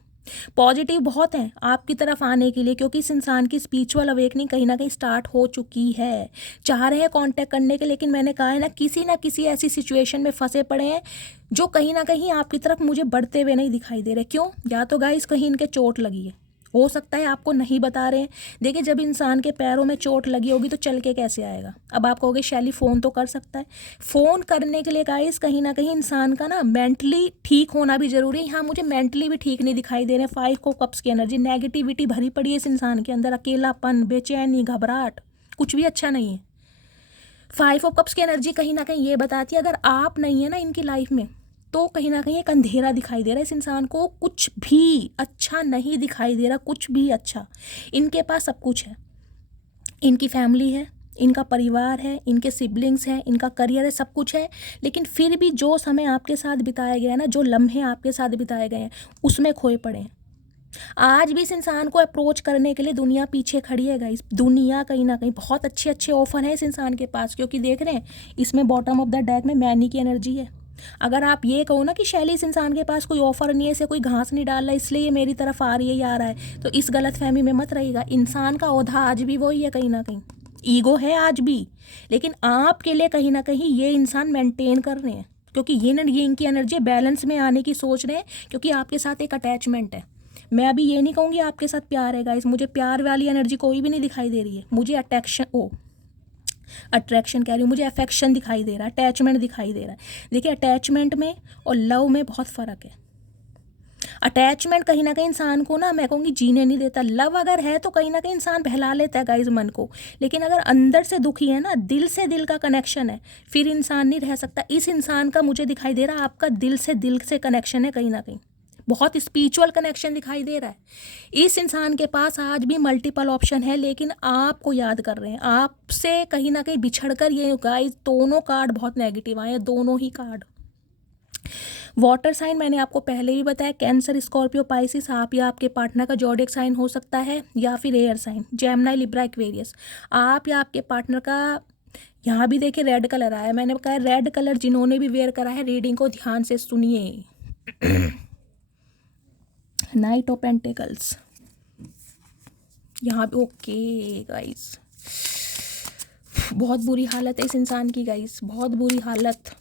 पॉजिटिव बहुत हैं आपकी तरफ आने के लिए, क्योंकि इस इंसान की स्पिरिचुअल अवेकनिंग कहीं ना कहीं स्टार्ट हो चुकी है। चाह रहे हैं कांटेक्ट करने के, लेकिन मैंने कहा है ना किसी ऐसी सिचुएशन में फंसे पड़े हैं जो कहीं ना कहीं आपकी तरफ मुझे बढ़ते हुए नहीं दिखाई दे रहे। क्यों? या तो गाइस कहीं इनके चोट लगी है, हो सकता है आपको नहीं बता रहे हैं। देखिए, जब इंसान के पैरों में चोट लगी होगी तो चल के कैसे आएगा। अब आप कहोगे शैली फ़ोन तो कर सकता है, फ़ोन करने के लिए गाइस कहीं ना कहीं इंसान का ना मेंटली ठीक होना भी ज़रूरी है। हाँ, मुझे मेंटली भी ठीक नहीं दिखाई दे रहे। 5 ऑफ कप्स की एनर्जी, नेगेटिविटी भरी पड़ी है इस इंसान के अंदर, अकेलापन, बेचैनी, घबराहट, कुछ भी अच्छा नहीं है। 5 ऑफ कप्स की एनर्जी कहीं ना कहीं ये बताती है, अगर आप नहीं है ना इनकी लाइफ में, तो कहीं ना कहीं एक अंधेरा दिखाई दे रहा है इस इंसान को, कुछ भी अच्छा नहीं दिखाई दे रहा, कुछ भी अच्छा। इनके पास सब कुछ है, इनकी फैमिली है, इनका परिवार है, इनके सिबलिंग्स हैं, इनका करियर है, सब कुछ है, लेकिन फिर भी जो समय आपके साथ बिताया गया है ना, जो लम्हे आपके साथ बिताए गए हैं, उसमें खोए पड़े हैं। आज भी इस इंसान को अप्रोच करने के लिए दुनिया पीछे खड़ी है गाइस। दुनिया कहीं ना कहीं, बहुत अच्छे अच्छे ऑफर हैं इस इंसान के पास, क्योंकि देख रहे हैं इसमें बॉटम ऑफ द डेक में मैनी की एनर्जी है। अगर आप ये कहो ना कि शैली इस इंसान के पास कोई ऑफर नहीं है, इसे कोई घास नहीं डाल रहा इसलिए ये मेरी तरफ आ रही है या आ रहा है, तो इस गलत फहमी में मत रहिएगा। इंसान का औधा आज भी वही है, कहीं ना कहीं ईगो है आज भी, लेकिन आपके लिए कहीं ना कहीं ये इंसान मेंटेन कर रहे हैं, क्योंकि ये इनकी एनर्जी बैलेंस में आने की सोच रहे हैं, क्योंकि आपके साथ एक अटैचमेंट है। मैं अभी ये नहीं कहूँगी आपके साथ प्यार है गाइस, मुझे प्यार वाली एनर्जी कोई भी नहीं दिखाई दे रही है। मुझे अट्रैक्शन कह रही हूँ, मुझे अफेक्शन दिखाई दे रहा है, अटैचमेंट दिखाई दे रहा है। देखिए, अटैचमेंट में और लव में बहुत फ़र्क है। अटैचमेंट कहीं ना कहीं इंसान को ना, मैं कहूँगी जीने नहीं देता। लव अगर है तो कहीं ना कहीं इंसान बहला लेता है गाइस मन को, लेकिन अगर अंदर से दुखी है ना, दिल से दिल का कनेक्शन है, फिर इंसान नहीं रह सकता। इस इंसान का मुझे दिखाई दे रहा, आपका दिल से कनेक्शन है, कहीं ना कहीं बहुत स्पिरिचुअल कनेक्शन दिखाई दे रहा है। इस इंसान के पास आज भी मल्टीपल ऑप्शन है, लेकिन आपको याद कर रहे हैं, आपसे कहीं ना कहीं बिछड़कर। ये गाइस दोनों कार्ड बहुत नेगेटिव आए हैं, दोनों ही कार्ड। वाटर साइन मैंने आपको पहले ही बताया, कैंसर, स्कॉर्पियो, पाइसिस, आप या आपके पार्टनर का जोडिएक साइन हो सकता है, या फिर air sign, Gemini, Libra, Aquarius. आप या आपके पार्टनर का, यहाँ भी देखिए रेड कलर आया, मैंने कहा रेड कलर जिन्होंने भी वेयर करा है, रीडिंग को ध्यान से सुनिए। नाइट ऑफ पेंटिकल्स यहाँ भी, ओके गाइस, बहुत बुरी हालत है इस इंसान की गाइस, बहुत बुरी हालत।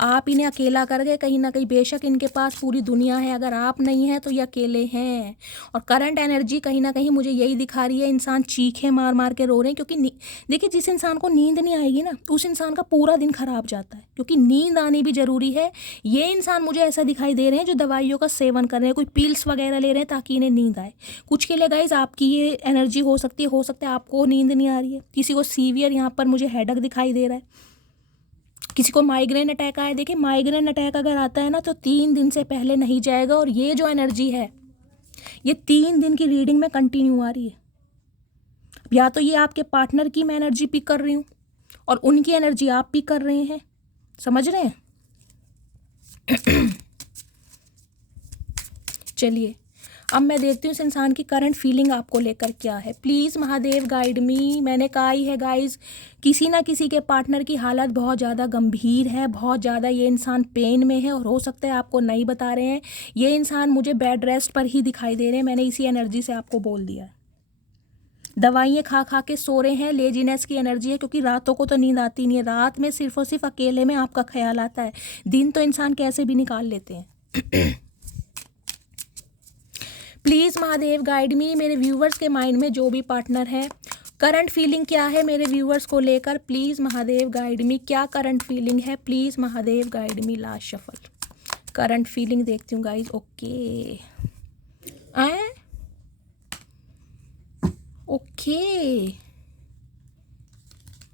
आप इन्हें अकेला कर गए कहीं ना कहीं। बेशक इनके पास पूरी दुनिया है, अगर आप नहीं हैं तो ये अकेले हैं। और करंट एनर्जी कहीं ना कहीं मुझे यही दिखा रही है, इंसान चीखे मार मार के रो रहे हैं, क्योंकि देखिए जिस इंसान को नींद नहीं आएगी ना, उस इंसान का पूरा दिन खराब जाता है, क्योंकि नींद आनी भी ज़रूरी है। ये इंसान मुझे ऐसा दिखाई दे रहे हैं जो दवाइयों का सेवन कर रहे हैं, कोई पिल्स वगैरह ले रहे हैं ताकि इन्हें नींद आए। कुछ के लिए गाइज आपकी ये एनर्जी हो सकती है, आपको नींद नहीं आ रही है। किसी को सीवियर यहाँ पर मुझे हेडेक दिखाई दे रहा है, किसी को माइग्रेन अटैक आया। देखिए, माइग्रेन अटैक अगर आता है ना तो 3 दिन से पहले नहीं जाएगा, और ये जो एनर्जी है ये 3 दिन की रीडिंग में कंटिन्यू आ रही है। या तो ये आपके पार्टनर की मैं एनर्जी पिक कर रही हूँ और उनकी एनर्जी आप पिक कर रहे हैं, समझ रहे हैं? चलिए अब मैं देखती हूँ इस इंसान की करंट फीलिंग आपको लेकर क्या है। प्लीज़ महादेव गाइड मी। मैंने कहा ही है गाइज, किसी ना किसी के पार्टनर की हालत बहुत ज़्यादा गंभीर है, बहुत ज़्यादा ये इंसान पेन में है, और हो सकता है आपको नहीं बता रहे हैं। ये इंसान मुझे बेड रेस्ट पर ही दिखाई दे रहे हैं, मैंने इसी एनर्जी से आपको बोल दिया है। दवाइयाँ खा खा के सो रहे हैं, लेजीनेस की एनर्जी है, क्योंकि रातों को तो नींद आती नहीं है, रात में सिर्फ और सिर्फ अकेले में आपका ख्याल आता है, दिन तो इंसान कैसे भी निकाल लेते हैं। प्लीज़ महादेव गाइड मी। मेरे व्यूवर्स के माइंड में जो भी पार्टनर है, करंट फीलिंग क्या है मेरे व्यूवर्स को लेकर, प्लीज़ महादेव गाइड मी। क्या करंट फीलिंग है, please Mahadev guide me. Last shuffle, current feeling देखती हूँ गाइज। ओके ओके,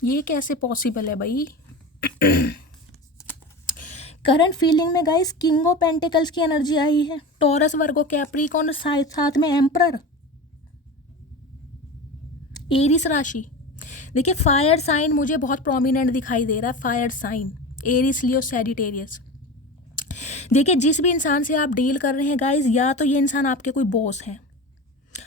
ये कैसे पॉसिबल है भाई। करंट फीलिंग में गाइस किंग ऑफ पेंटिकल्स की एनर्जी आई है, टॉरस वर्गो कैप्रिकॉर्न, साथ में एम्परर, एरिस राशि। देखिए फायर साइन मुझे बहुत प्रोमिनेंट दिखाई दे रहा है, फायर साइन एरिस, लियो, सैजिटेरियस। देखिए जिस भी इंसान से आप डील कर रहे हैं गाइस, या तो ये इंसान आपके कोई बॉस है,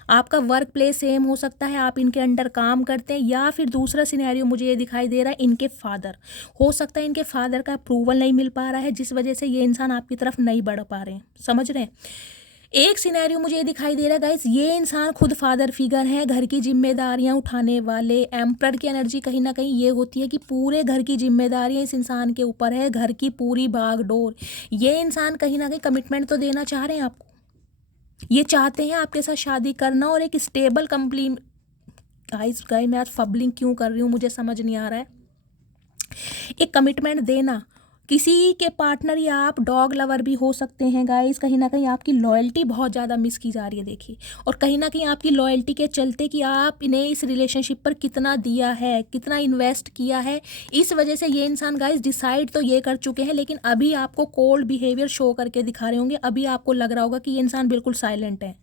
आपका वर्क प्लेस सेम हो सकता है, आप इनके अंडर काम करते हैं, या फिर दूसरा सिनेरियो मुझे ये दिखाई दे रहा है, इनके फादर हो सकता है, इनके फादर का अप्रूवल नहीं मिल पा रहा है, जिस वजह से ये इंसान आपकी तरफ नहीं बढ़ पा रहे हैं, समझ रहे हैं। एक सिनेरियो मुझे ये दिखाई दे रहा है गाइस, ये इंसान खुद फादर फिगर है, घर की जिम्मेदारियां उठाने वाले। एम्परर की एनर्जी कहीं ना कहीं ये होती है कि पूरे घर की जिम्मेदारियां इस इंसान के ऊपर है, घर की पूरी भागदौड़। ये इंसान कहीं ना कहीं कमिटमेंट तो देना चाह रहे हैं आपको, ये चाहते हैं आपके साथ शादी करना और एक स्टेबल कंप्लीट। गाइस मैं आज फबलिंग क्यों कर रही हूँ मुझे समझ नहीं आ रहा है। एक कमिटमेंट देना, किसी के पार्टनर या आप डॉग लवर भी हो सकते हैं गाइस, कहीं ना कहीं आपकी लॉयल्टी बहुत ज़्यादा मिस की जा रही है देखिए, और कहीं ना कहीं आपकी लॉयल्टी के चलते कि आप इन्हें इस रिलेशनशिप पर कितना दिया है, कितना इन्वेस्ट किया है, इस वजह से ये इंसान गाइस डिसाइड तो ये कर चुके हैं, लेकिन अभी आपको कोल्ड बिहेवियर शो करके दिखा रहे होंगे। अभी आपको लग रहा होगा कि ये इंसान बिल्कुल साइलेंट है,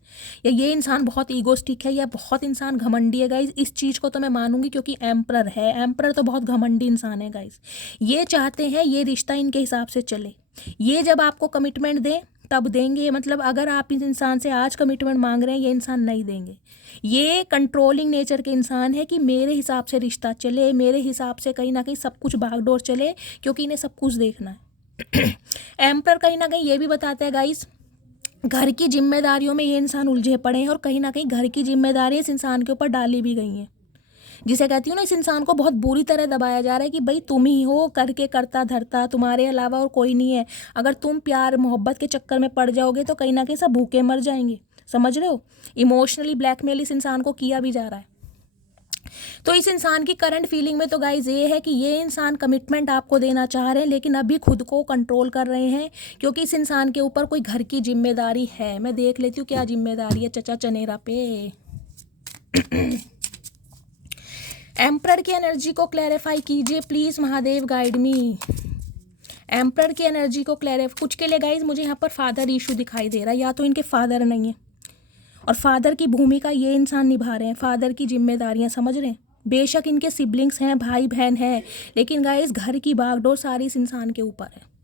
या ये इंसान बहुत ईगोस्टिक है, या बहुत इंसान घमंडी है गाइस। इस चीज़ को तो मैं मानूंगी क्योंकि एम्परर है, एम्परर तो बहुत घमंडी इंसान है गाइस। ये चाहते हैं ये रिश्ता इनके हिसाब से चले, ये जब आपको कमिटमेंट दें तब देंगे, मतलब अगर आप इस इंसान से आज कमिटमेंट मांग रहे हैं, ये इंसान नहीं देंगे। ये कंट्रोलिंग नेचर के इंसान है कि मेरे हिसाब से रिश्ता चले, मेरे हिसाब से कहीं ना कहीं सब कुछ भागदौड़ चले, क्योंकि इन्हें सब कुछ देखना है। एम्परर कहीं ना कहीं ये भी बताता है गाइस, घर की जिम्मेदारियों में ये इंसान उलझे पड़े हैं, और कहीं ना कहीं घर की जिम्मेदारी इस इंसान के ऊपर डाली भी गई हैं, जिसे कहती हूँ ना, इस इंसान को बहुत बुरी तरह दबाया जा रहा है कि भाई तुम ही हो करके करता धरता, तुम्हारे अलावा और कोई नहीं है। अगर तुम प्यार मोहब्बत के चक्कर में पड़ जाओगे तो कहीं ना कहीं सब भूखे मर जाएंगे, समझ रहे हो। इमोशनली ब्लैकमेल इस इंसान को किया भी जा रहा है। तो इस इंसान की करंट फीलिंग में तो गाइज ये है कि ये इंसान कमिटमेंट आपको देना चाह रहे हैं, लेकिन अभी खुद को कंट्रोल कर रहे हैं, क्योंकि इस इंसान के ऊपर कोई घर की जिम्मेदारी है। मैं देख लेती हूँ क्या जिम्मेदारी है चचा चनेरा पे। एम्परर की एनर्जी को क्लैरिफाई कीजिए please Mahadev guide me. Emperor की एनर्जी को क्लैरिफाई, कुछ के लिए गाइज मुझे यहाँ पर फादर इशू दिखाई दे रहा है, या तो इनके फादर नहीं है, और फादर की भूमिका ये इंसान निभा रहे हैं, फादर की जिम्मेदारियाँ, समझ रहे हैं। बेशक इनके सिबलिंग्स हैं, भाई बहन हैं, लेकिन गाइस घर की बागडोर सारी इस इंसान के ऊपर है,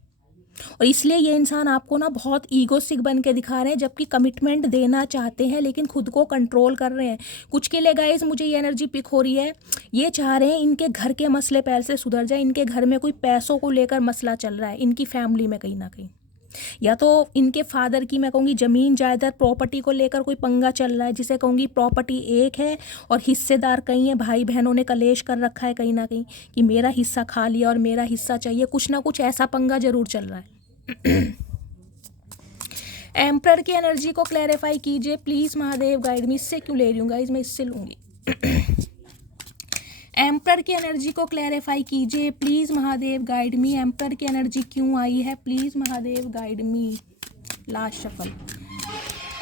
और इसलिए ये इंसान आपको ना बहुत ईगोस्टिक बन के दिखा रहे हैं, जबकि कमिटमेंट देना चाहते हैं लेकिन खुद को कंट्रोल कर रहे हैं। कुछ के लिए गाइस मुझे ये एनर्जी पिक हो रही है, ये चाह रहे हैं इनके घर के मसले पहले से सुधर जाए, इनके घर में कोई पैसों को लेकर मसला चल रहा है, इनकी फैमिली में कहीं ना कहीं, या तो इनके फादर की मैं कहूँगी ज़मीन जायदाद प्रॉपर्टी को लेकर कोई पंगा चल रहा है, जिसे कहूँगी प्रॉपर्टी एक है और हिस्सेदार कई हैं, भाई बहनों ने कलेश कर रखा है कहीं ना कहीं कि मेरा हिस्सा खा लिया और मेरा हिस्सा चाहिए, कुछ ना कुछ ऐसा पंगा जरूर चल रहा है। एम्परर की एनर्जी को क्लैरिफाई कीजिए प्लीज़ महादेव गाइड मी। इससे क्यों ले रही हूँ गाइज, मैं इससे लूँगी। एम्परर की एनर्जी को क्लैरिफाई कीजिए please Mahadev guide me. Emperor की एनर्जी क्यों आई है please Mahadev guide me. Last shuffle,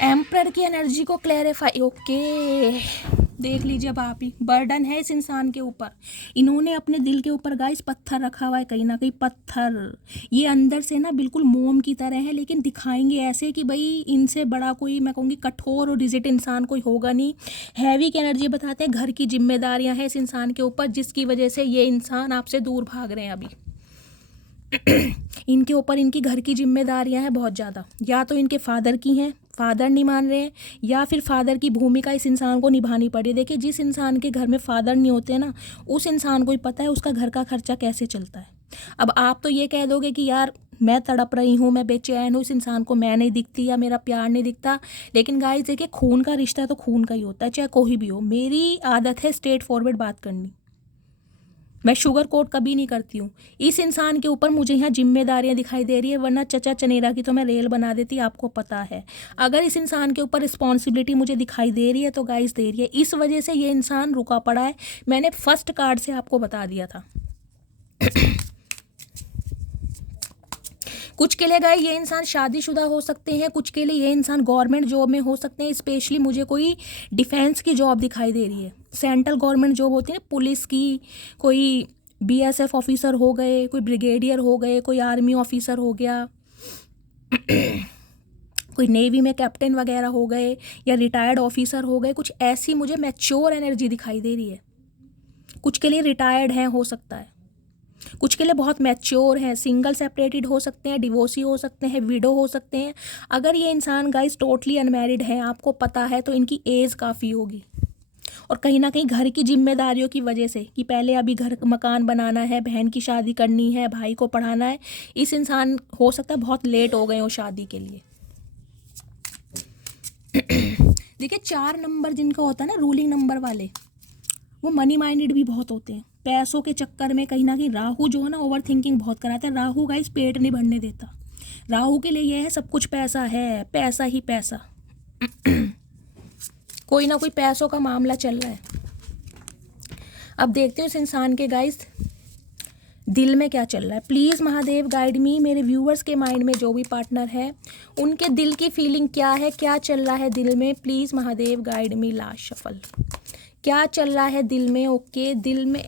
emperor की एनर्जी को क्लैरिफाई। ओके देख लीजिए, अब आप ही, बर्डन है इस इंसान के ऊपर, इन्होंने अपने दिल के ऊपर गाइस पत्थर रखा हुआ है, कहीं ना कहीं पत्थर, ये अंदर से ना बिल्कुल मोम की तरह है, लेकिन दिखाएंगे ऐसे कि भाई इनसे बड़ा कोई मैं कहूँगी कठोर और रिजिड इंसान कोई होगा नहीं। हैवी की एनर्जी बताते हैं, घर की जिम्मेदारियां हैं इस इंसान के ऊपर, जिसकी वजह से ये इंसान आपसे दूर भाग रहे हैं अभी। इनके ऊपर इनकी घर की जिम्मेदारियां हैं बहुत ज़्यादा, या तो इनके फादर की हैं, फादर नहीं मान रहे हैं, या फिर फादर की भूमिका इस इंसान को निभानी पड़ी। देखिए, जिस इंसान के घर में फादर नहीं होते ना, उस इंसान को ही पता है उसका घर का खर्चा कैसे चलता है। अब आप तो ये कह दोगे कि यार मैं तड़प रही हूँ, मैं बेचैन हूँ, इस इंसान को मैं नहीं दिखती या मेरा प्यार नहीं दिखता। लेकिन गाइस देखिए, खून का रिश्ता तो खून का ही होता है, चाहे कोई भी हो। मेरी आदत है स्ट्रेट फॉरवर्ड बात करनी, मैं शुगर कोट कभी नहीं करती हूँ। इस इंसान के ऊपर मुझे यहाँ जिम्मेदारियाँ दिखाई दे रही है, वरना चचा चनेरा की तो मैं रेल बना देती, आपको पता है। अगर इस इंसान के ऊपर रिस्पॉन्सिबिलिटी मुझे दिखाई दे रही है तो गाइस दे रही है। इस वजह से ये इंसान रुका पड़ा है, मैंने फर्स्ट कार्ड से आपको बता दिया था। कुछ के लिए गाइस ये इंसान शादीशुदा हो सकते हैं, कुछ के लिए ये इंसान गवर्नमेंट जॉब में हो सकते हैं। स्पेशली मुझे कोई डिफेंस की जॉब दिखाई दे रही है, सेंट्रल गवर्नमेंट जॉब होती है ना, पुलिस की, कोई बीएसएफ ऑफिसर हो गए, कोई ब्रिगेडियर हो गए, कोई आर्मी ऑफिसर हो गया, कोई नेवी में कैप्टन वगैरह हो गए, या रिटायर्ड ऑफिसर हो गए। कुछ ऐसी मुझे मैच्योर एनर्जी दिखाई दे रही है। कुछ के लिए रिटायर्ड हैं, हो सकता है, कुछ के लिए बहुत मैच्योर हैं, सिंगल सेपरेटेड हो सकते हैं, डिवोर्सी हो सकते हैं, विडो हो सकते हैं। अगर ये इंसान गाइस टोटली अनमैरिड है, आपको पता है, तो इनकी एज काफ़ी होगी, और कहीं ना कहीं घर की जिम्मेदारियों की वजह से, कि पहले अभी घर मकान बनाना है, बहन की शादी करनी है, भाई को पढ़ाना है, इस इंसान हो सकता है बहुत लेट हो गए हो शादी के लिए। देखिए, 4 नंबर जिनका होता है ना, रूलिंग नंबर वाले, वो मनी माइंडेड भी बहुत होते हैं। पैसों के चक्कर में कहीं ना कहीं राहु जो है ना, ओवर थिंकिंग बहुत कराता है। राहु गाइस पेट नहीं भरने देता। राहु के लिए यह है सब कुछ पैसा है, पैसा ही पैसा। कोई ना कोई पैसों का मामला चल रहा है। अब देखते हैं इस इंसान के गाइस दिल में क्या चल रहा है। प्लीज़ महादेव गाइड मी, मेरे व्यूअर्स के माइंड में जो भी पार्टनर है उनके दिल की फीलिंग क्या है, क्या चल रहा है दिल में। Please Mahadev guide me. Last shuffle, क्या चल रहा है दिल में। ओके, दिल में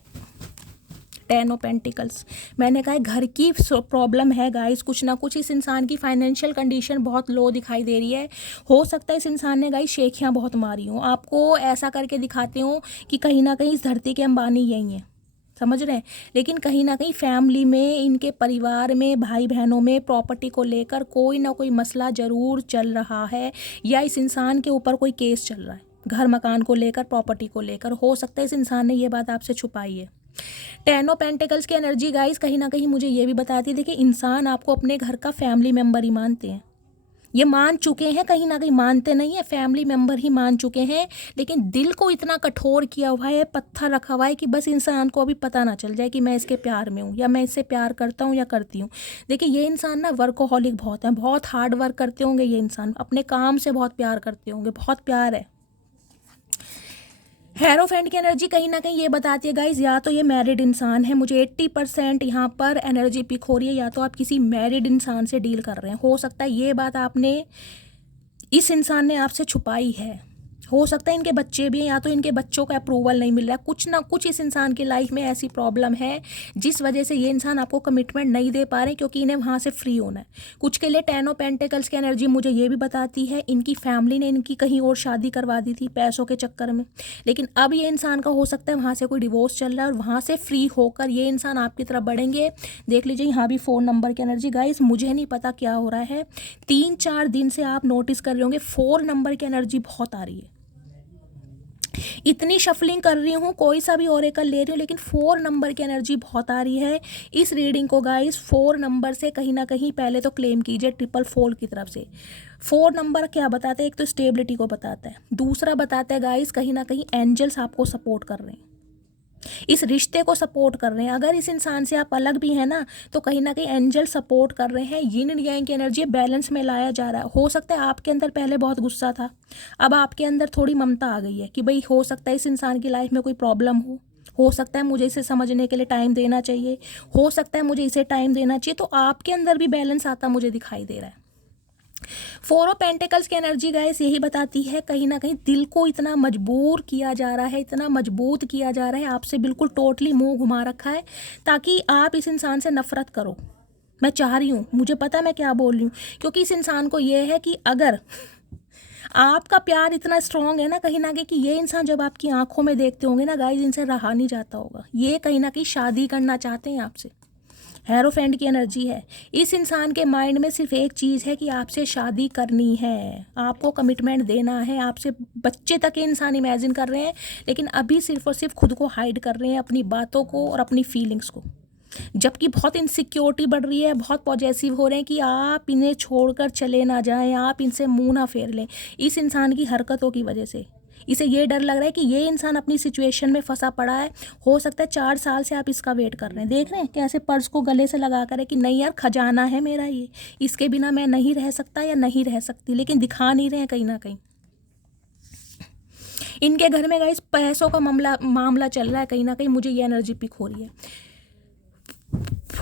10 ऑफ पेंटिकल्स। मैंने कहा घर की प्रॉब्लम है गाइस, कुछ ना कुछ। इस इंसान की फाइनेंशियल कंडीशन बहुत लो दिखाई दे रही है। हो सकता है इस इंसान ने गाइस शेखियाँ बहुत मारी हों, आपको ऐसा करके दिखाते हों कि कहीं ना कहीं इस धरती के अंबानी यही हैं, समझ रहे हैं। लेकिन कहीं ना कहीं फैमिली में, इनके परिवार में, भाई बहनों में प्रॉपर्टी को लेकर कोई ना कोई मसला ज़रूर चल रहा है, या इस इंसान के ऊपर कोई केस चल रहा है घर मकान को लेकर, प्रॉपर्टी को लेकर। हो सकता है इस इंसान ने ये बात आपसे छुपाई है। 10 ऑफ पेंटिकल्स की एनर्जी गाइस कहीं ना कहीं मुझे ये भी बताती है, देखिए इंसान आपको अपने घर का फैमिली मेम्बर ही मानते हैं, ये मान चुके हैं, कहीं ना कहीं मानते नहीं है, फैमिली मेम्बर ही मान चुके हैं। लेकिन दिल को इतना कठोर किया हुआ है, पत्थर रखा हुआ है कि बस इंसान को अभी पता ना चल जाए कि मैं इसके प्यार में हूँ, या मैं इससे प्यार करता हूँ या करती हूँ। देखिए, ये इंसान ना वर्कोहॉलिक बहुत है, बहुत हार्ड वर्क करते होंगे ये इंसान, अपने काम से बहुत प्यार करते होंगे, बहुत प्यार है। हेरोफेंट की एनर्जी कहीं ना कहीं ये बताती है गाइज, या तो ये मैरिड इंसान है, मुझे 80% यहाँ पर एनर्जी पिक हो रही है, या तो आप किसी मैरिड इंसान से डील कर रहे हैं। हो सकता है ये बात आपने, इस इंसान ने आपसे छुपाई है। हो सकता है इनके बच्चे भी हैं, या तो इनके बच्चों का अप्रूवल नहीं मिल रहा है। कुछ ना कुछ इस इंसान की लाइफ में ऐसी प्रॉब्लम है जिस वजह से ये इंसान आपको कमिटमेंट नहीं दे पा रहे, क्योंकि इन्हें वहाँ से फ्री होना है। कुछ के लिए 10 ऑफ पेंटिकल्स की एनर्जी मुझे ये भी बताती है, इनकी फैमिली ने इनकी कहीं और शादी करवा दी थी पैसों के चक्कर में, लेकिन अब ये इंसान का हो सकता है वहाँ से कोई डिवोर्स चल रहा है, और वहाँ से फ्री होकर ये इंसान आपकी तरफ बढ़ेंगे। देख लीजिए यहाँ भी 4 नंबर की एनर्जी। गाइस मुझे नहीं पता क्या हो रहा है, 3-4 दिन से आप नोटिस कर रहे होंगे 4 नंबर की एनर्जी बहुत आ रही है। इतनी शफलिंग कर रही हूँ, कोई सा भी ओरेकल ले रही हूँ, लेकिन 4 नंबर की एनर्जी बहुत आ रही है। इस रीडिंग को गाइस 4 नंबर से कहीं ना कहीं पहले तो क्लेम कीजिए, ट्रिपल फोल की तरफ से। 4 नंबर क्या बताता है, एक तो स्टेबिलिटी को बताता है, दूसरा बताता है गाइस कहीं ना कहीं एंजल्स आपको सपोर्ट कर रहे हैं, इस रिश्ते को सपोर्ट कर रहे हैं। अगर इस इंसान से आप अलग भी हैं ना, तो कहीं ना कहीं एंजल सपोर्ट कर रहे हैं। यिन एंड यांग की एनर्जी बैलेंस में लाया जा रहा है। हो सकता है आपके अंदर पहले बहुत गुस्सा था, अब आपके अंदर थोड़ी ममता आ गई है कि भाई हो सकता है इस इंसान की लाइफ में कोई प्रॉब्लम हो सकता है मुझे इसे समझने के लिए टाइम देना चाहिए, हो सकता है मुझे इसे टाइम देना चाहिए। तो आपके अंदर भी बैलेंस आता मुझे दिखाई दे रहा है। 4 ऑफ पेंटिकल्स की एनर्जी गाइस यही बताती है, कहीं ना कहीं दिल को इतना मजबूर किया जा रहा है, इतना मजबूत किया जा रहा है, आपसे बिल्कुल टोटली मुंह घुमा रखा है ताकि आप इस इंसान से नफरत करो। मैं चाह रही हूँ, मुझे पता है मैं क्या बोल रही हूँ, क्योंकि इस इंसान को ये है कि अगर आपका प्यार इतना स्ट्रांग है ना, कहीं ना कहीं कि ये इंसान जब आपकी आंखों में देखते होंगे ना गाइस, इनसे रहा नहीं जाता होगा। ये कहीं ना कहीं शादी करना चाहते हैं आपसे, हेरोफेंट की एनर्जी है। इस इंसान के माइंड में सिर्फ एक चीज़ है कि आपसे शादी करनी है, आपको कमिटमेंट देना है, आपसे बच्चे तक के इंसान इमेजिन कर रहे हैं, लेकिन अभी सिर्फ और सिर्फ खुद को हाइड कर रहे हैं, अपनी बातों को और अपनी फीलिंग्स को। जबकि बहुत इनसिक्योरिटी बढ़ रही है, बहुत पॉजेसिव हो रहे हैं कि आप इन्हें छोड़कर चले ना जाएं, आप इनसे मुंह ना फेर लें। इस इंसान की हरकतों की वजह से इसे ये डर लग रहा है कि ये इंसान अपनी सिचुएशन में फंसा पड़ा है। हो सकता है 4 साल से आप इसका वेट कर रहे हैं, देख रहे हैं कैसे पर्स को गले से लगा कर है कि नहीं यार खजाना है मेरा ये, इसके बिना मैं नहीं रह सकता या नहीं रह सकती, लेकिन दिखा नहीं रहे हैं कहीं ना कहीं। इनके घर में गाइस पैसों का मामला चल रहा है कहीं ना कहीं, मुझे ये एनर्जी पिक हो रही है।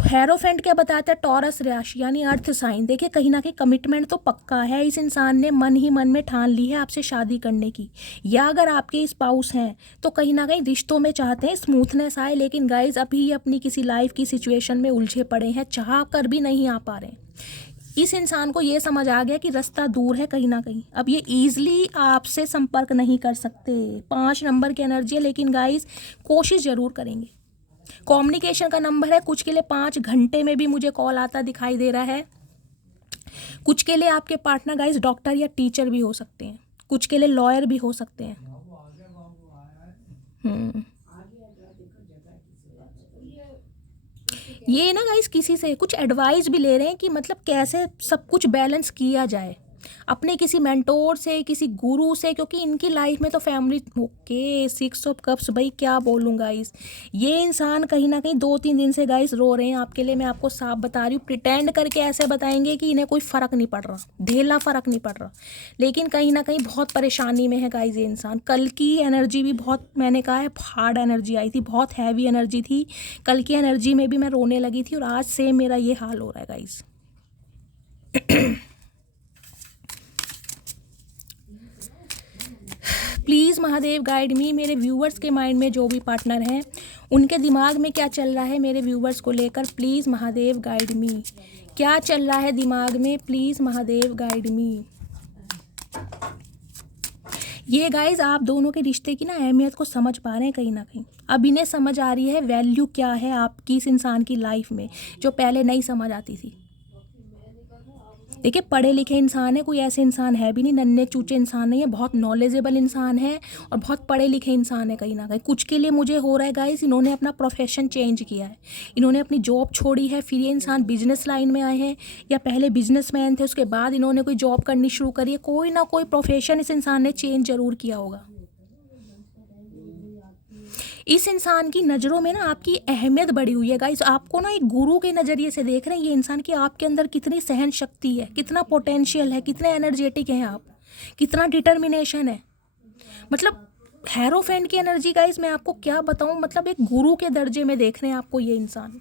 हेरोफेंट क्या बताता है, टॉरस राशि यानी अर्थ साइन। देखिए कहीं ना कहीं कमिटमेंट तो पक्का है, इस इंसान ने मन ही मन में ठान ली है आपसे शादी करने की। या अगर आपके स्पाउस हैं तो कहीं ना कहीं रिश्तों में चाहते हैं स्मूथनेस आए, लेकिन गाइज अभी ये अपनी किसी लाइफ की सिचुएशन में उलझे पड़े हैं, चाह कर भी नहीं आ पा रहे हैं। इस इंसान को ये समझ आ गया कि रास्ता दूर है कहीं ना कहीं, अब ये ईजिली आपसे संपर्क नहीं कर सकते। 5 नंबर की एनर्जी है, लेकिन गाइज कोशिश ज़रूर करेंगे। कम्युनिकेशन का नंबर है, कुछ के लिए 5 घंटे में भी मुझे कॉल आता दिखाई दे रहा है। कुछ के लिए आपके पार्टनर गाइस डॉक्टर या टीचर भी हो सकते हैं, कुछ के लिए लॉयर भी हो सकते हैं। ये ना गाइस किसी से कुछ एडवाइस भी ले रहे हैं कि मतलब कैसे सब कुछ बैलेंस किया जाए, अपने किसी मेंटोर से, किसी गुरु से, क्योंकि इनकी लाइफ में तो फैमिली। ओके 6 ऑफ कप्स, भाई क्या बोलूँ गाइस, ये इंसान कहीं ना कहीं 2-3 दिन से गाइस रो रहे हैं आपके लिए। मैं आपको साफ बता रही हूँ, प्रिटेंड करके ऐसे बताएंगे कि इन्हें कोई फ़र्क नहीं पड़ रहा, ढेला फ़र्क नहीं पड़ रहा, लेकिन कहीं ना कहीं बहुत परेशानी में है गाइस ये इंसान। कल की एनर्जी भी बहुत, मैंने कहा है हार्ड एनर्जी आई थी, बहुत हैवी एनर्जी थी। कल की एनर्जी में भी मैं रोने लगी थी और आज से मेरा ये हाल हो रहा है गाइस। प्लीज़ महादेव गाइड मी, मेरे व्यूवर्स के माइंड में जो भी पार्टनर हैं उनके दिमाग में क्या चल रहा है मेरे व्यूवर्स को लेकर, प्लीज़ महादेव गाइड मी। क्या चल रहा है दिमाग में, प्लीज़ महादेव गाइड मी। ये गाइज आप दोनों के रिश्ते की ना अहमियत को समझ पा रहे हैं कहीं ना कहीं, अब इन्हें समझ आ रही है वैल्यू क्या है आपकी इस इंसान की लाइफ में, जो पहले नहीं समझ आती थी। देखिए पढ़े लिखे इंसान है, कोई ऐसे इंसान है भी नहीं, नन्हे चूचे इंसान नहीं है, बहुत नॉलेजेबल इंसान है और बहुत पढ़े लिखे इंसान है कहीं ना कहीं। कुछ के लिए मुझे हो रहा है गाइस इन्होंने अपना प्रोफेशन चेंज किया है, इन्होंने अपनी जॉब छोड़ी है, फिर ये इंसान बिजनेस लाइन में आए हैं, या पहले बिजनेसमैन थे उसके बाद इन्होंने कोई जॉब करनी शुरू करी है। कोई ना कोई प्रोफेशन इस इंसान ने चेंज जरूर किया होगा। इस इंसान की नज़रों में ना आपकी अहमियत बढ़ी हुई है गाइस, आपको ना एक गुरु के नज़रिए से देख रहे हैं ये इंसान कि आपके अंदर कितनी सहन शक्ति है, कितना पोटेंशियल है, कितने एनर्जेटिक हैं आप, कितना डिटर्मिनेशन है। मतलब हेरोफेंट की एनर्जी गाइस मैं आपको क्या बताऊं, मतलब एक गुरु के दर्जे में देख रहे हैं आपको ये इंसान।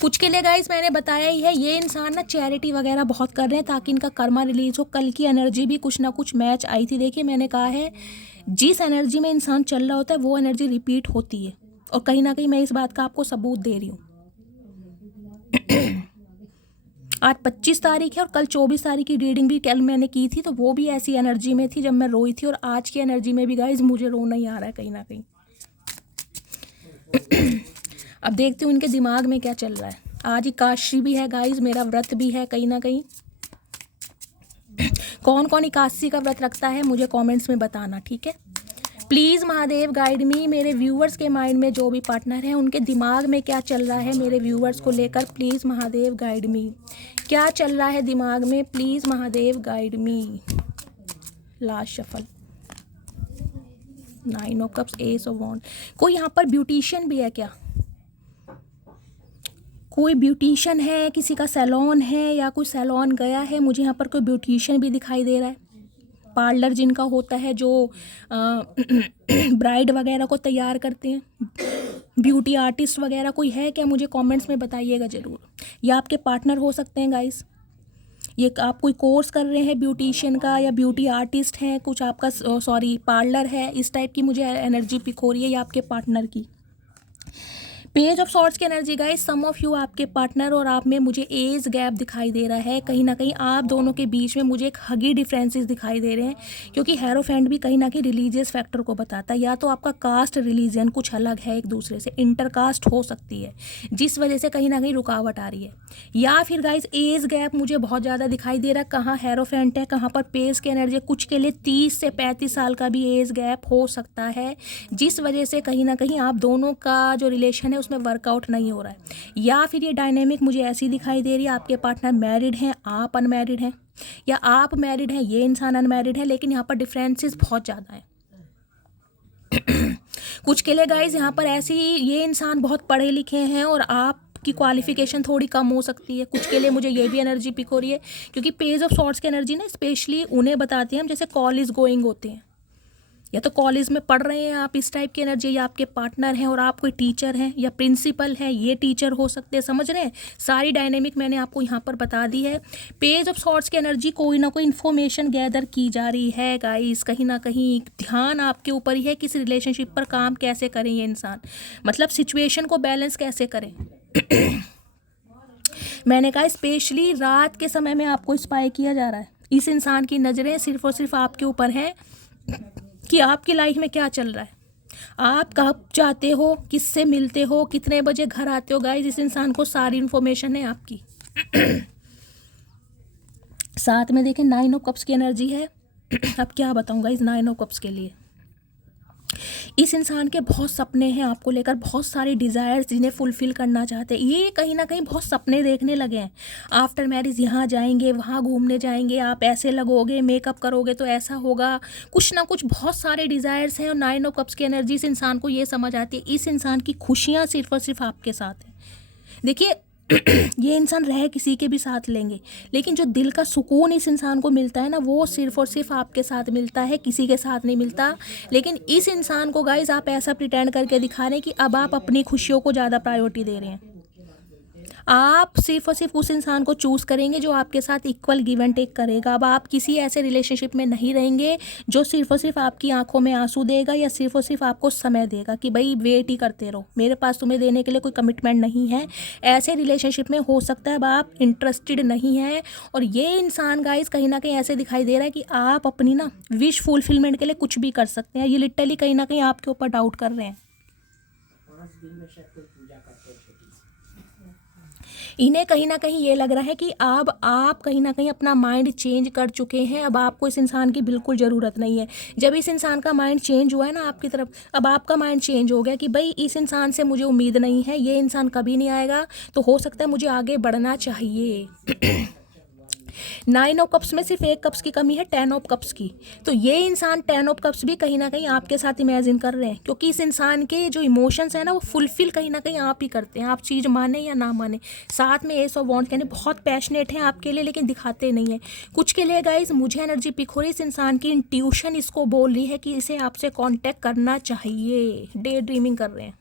कुछ के लिए गाइस मैंने बताया ही है, ये इंसान ना चैरिटी वगैरह बहुत कर रहे हैं ताकि इनका कर्मा रिलीज हो। कल की एनर्जी भी कुछ ना कुछ मैच आई थी। देखिए मैंने कहा है जिस एनर्जी में इंसान चल रहा होता है वो एनर्जी रिपीट होती है, और कहीं ना कहीं मैं इस बात का आपको सबूत दे रही हूँ। आज 25 तारीख है और कल 24 तारीख की रीडिंग भी कल मैंने की थी, तो वो भी ऐसी एनर्जी में थी जब मैं रोई थी, और आज की एनर्जी में भी गाइज मुझे रोना ही आ रहा है कहीं ना कहीं। अब देखते हूँ इनके दिमाग में क्या चल रहा है। आज एकादशी भी है गाइज, मेरा व्रत भी है कहीं ना कहीं। कौन कौन एकादशी का व्रत रखता है मुझे कमेंट्स में बताना, ठीक है। प्लीज़ महादेव गाइड मी, मेरे व्यूवर्स के माइंड में जो भी पार्टनर हैं उनके दिमाग में क्या चल रहा है मेरे व्यूवर्स को लेकर, प्लीज़ महादेव गाइड मी। क्या चल रहा है दिमाग में, please Mahadev guide me. Last shuffle 9 of cups, ace of wand. कोई यहाँ पर ब्यूटिशियन भी है क्या, कोई ब्यूटिशियन है, किसी का सैलून है या कोई सैलून गया है, मुझे यहाँ पर कोई ब्यूटिशियन भी दिखाई दे रहा है। पार्लर जिनका होता है जो ब्राइड वगैरह को तैयार करते हैं, ब्यूटी आर्टिस्ट वगैरह कोई है क्या, मुझे कमेंट्स में बताइएगा ज़रूर। या आपके पार्टनर हो सकते हैं गाइस, ये आप कोई कोर्स कर रहे हैं ब्यूटिशियन का या ब्यूटी आर्टिस्ट है, कुछ आपका पार्लर है, इस टाइप की मुझे एनर्जी पिक हो रही है, या आपके पार्टनर की। पेज ऑफ सॉर्ट्स की energy guys, some of you, आपके पार्टनर और आप में मुझे एज गैप दिखाई दे रहा है। कहीं ना कहीं आप दोनों के बीच में मुझे एक हगी डिफरेंसेस दिखाई दे रहे हैं, क्योंकि हेरोफेंट भी कहीं ना कहीं रिलीजियस फैक्टर को बताता है। या तो आपका कास्ट रिलीजन कुछ अलग है एक दूसरे से, इंटरकास्ट हो सकती है, जिस वजह से कहीं ना कहीं रुकावट आ रही है। या फिर गाइस एज गैप मुझे बहुत ज़्यादा दिखाई दे रहा है, कहाँ हेरोफेंट है कहाँ पर पेज की एनर्जी। कुछ के लिए 30 से 35 साल का भी एज गैप हो सकता है, जिस वजह से कहीं ना कहीं आप दोनों का जो रिलेशन है उसमें वर्कआउट नहीं हो रहा है। या फिर ये डायनेमिक मुझे ऐसी दिखाई दे रही है, आपके पार्टनर मैरिड हैं, आप अनमैरिड हैं, या आप मैरिड हैं, ये इंसान अनमैरिड है, लेकिन यहाँ पर डिफरेंसेस बहुत ज़्यादा है। कुछ के लिए गाइज यहाँ पर ऐसी, ये इंसान बहुत पढ़े लिखे हैं और आप की क्वालिफिकेशन थोड़ी कम हो सकती है। कुछ के लिए मुझे ये भी एनर्जी पिक हो रही है, क्योंकि पेज ऑफ सॉर्ट्स की एनर्जी ना स्पेशली उन्हें बताती है हम जैसे कॉलेज गोइंग होते हैं, या तो कॉलेज में पढ़ रहे हैं आप, इस टाइप की एनर्जी, या आपके पार्टनर हैं और आप कोई टीचर हैं या प्रिंसिपल हैं, ये टीचर हो सकते हैं। समझ रहे हैं, सारी डायनेमिक मैंने आपको यहाँ पर बता दी है। पेज ऑफ सॉर्ट्स की एनर्जी, कोई ना कोई इन्फॉर्मेशन गैदर की जा रही है गाइस, कहीं ना कहीं ध्यान आपके ऊपर ही है, किस रिलेशनशिप पर काम कैसे करें ये इंसान, मतलब सिचुएशन को बैलेंस कैसे करें। मैंने कहा स्पेशली रात के समय में आपको स्पाई किया जा रहा है। इस इंसान की नज़रें सिर्फ और सिर्फ आपके ऊपर हैं कि आपकी लाइफ में क्या चल रहा है, आप कब जाते हो, किससे मिलते हो, कितने बजे घर आते हो। गाइस इस इंसान को सारी इन्फॉर्मेशन है आपकी। साथ में देखें 9 ऑफ कप्स की एनर्जी है। अब क्या बताऊं गाइस 9 ऑफ कप्स के लिए, इस इंसान के बहुत सपने हैं आपको लेकर, बहुत सारे डिज़ायर्स जिन्हें फुलफ़िल करना चाहते हैं। ये कहीं ना कहीं बहुत सपने देखने लगे हैं। आफ्टर मैरिज यहाँ जाएंगे, वहाँ घूमने जाएंगे, आप ऐसे लगोगे, मेकअप करोगे तो ऐसा होगा, कुछ ना कुछ बहुत सारे डिज़ायर्स हैं। और 9 ऑफ कप्स की एनर्जी इस इंसान को ये समझ आती है, इस इंसान की खुशियाँ सिर्फ और सिर्फ आपके साथ हैं। देखिए ये इंसान रह किसी के भी साथ लेंगे, लेकिन जो दिल का सुकून इस इंसान को मिलता है ना, वो सिर्फ और सिर्फ आपके साथ मिलता है, किसी के साथ नहीं मिलता। लेकिन इस इंसान को गाइज आप ऐसा प्रिटेंड करके दिखा रहे हैं कि अब आप अपनी खुशियों को ज़्यादा प्रायोरिटी दे रहे हैं। आप सिर्फ और सिर्फ उस इंसान को चूज़ करेंगे जो आपके साथ इक्वल गिव एंड टेक करेगा। अब आप किसी ऐसे रिलेशनशिप में नहीं रहेंगे जो सिर्फ और सिर्फ आपकी आंखों में आंसू देगा, या सिर्फ और सिर्फ आपको समय देगा कि भाई वेट ही करते रहो, मेरे पास तुम्हें देने के लिए कोई कमिटमेंट नहीं है। ऐसे रिलेशनशिप में हो सकता है अब आप इंटरेस्टेड नहीं हैं। और ये इंसान गाइस कहीं ना कहीं ऐसे दिखाई दे रहा है कि आप अपनी ना विश फुलफिलमेंट के लिए कुछ भी कर सकते हैं। ये लिटरली कहीं ना कहीं आपके ऊपर डाउट कर रहे हैं। इन्हें कहीं ना कहीं ये लग रहा है कि अब आप कहीं ना कहीं अपना माइंड चेंज कर चुके हैं, अब आपको इस इंसान की बिल्कुल ज़रूरत नहीं है। जब इस इंसान का माइंड चेंज हुआ है ना आपकी तरफ, अब आपका माइंड चेंज हो गया कि भाई इस इंसान से मुझे उम्मीद नहीं है, ये इंसान कभी नहीं आएगा, तो हो सकता है मुझे आगे बढ़ना चाहिए। 9 ऑफ कप्स में सिर्फ 1 कप्स की कमी है, 10 ऑफ कप्स की। तो ये इंसान 10 ऑफ कप्स भी कहीं ना कहीं आपके साथ इमेजिन कर रहे हैं, क्योंकि इस इंसान के जो इमोशंस हैं ना वो फुलफिल कहीं ना कहीं आप ही करते हैं, आप चीज़ माने या ना माने। साथ में एस ऑफ वॉन्ड्स यानी बहुत पैशनेट हैं आपके लिए, लेकिन दिखाते नहीं है। कुछ के लिए गाइज मुझे एनर्जी पिक हो रही है, इस इंसान की इंट्यूशन इसको बोल रही है कि इसे आपसे कॉन्टैक्ट करना चाहिए, डे ड्रीमिंग कर रहे हैं।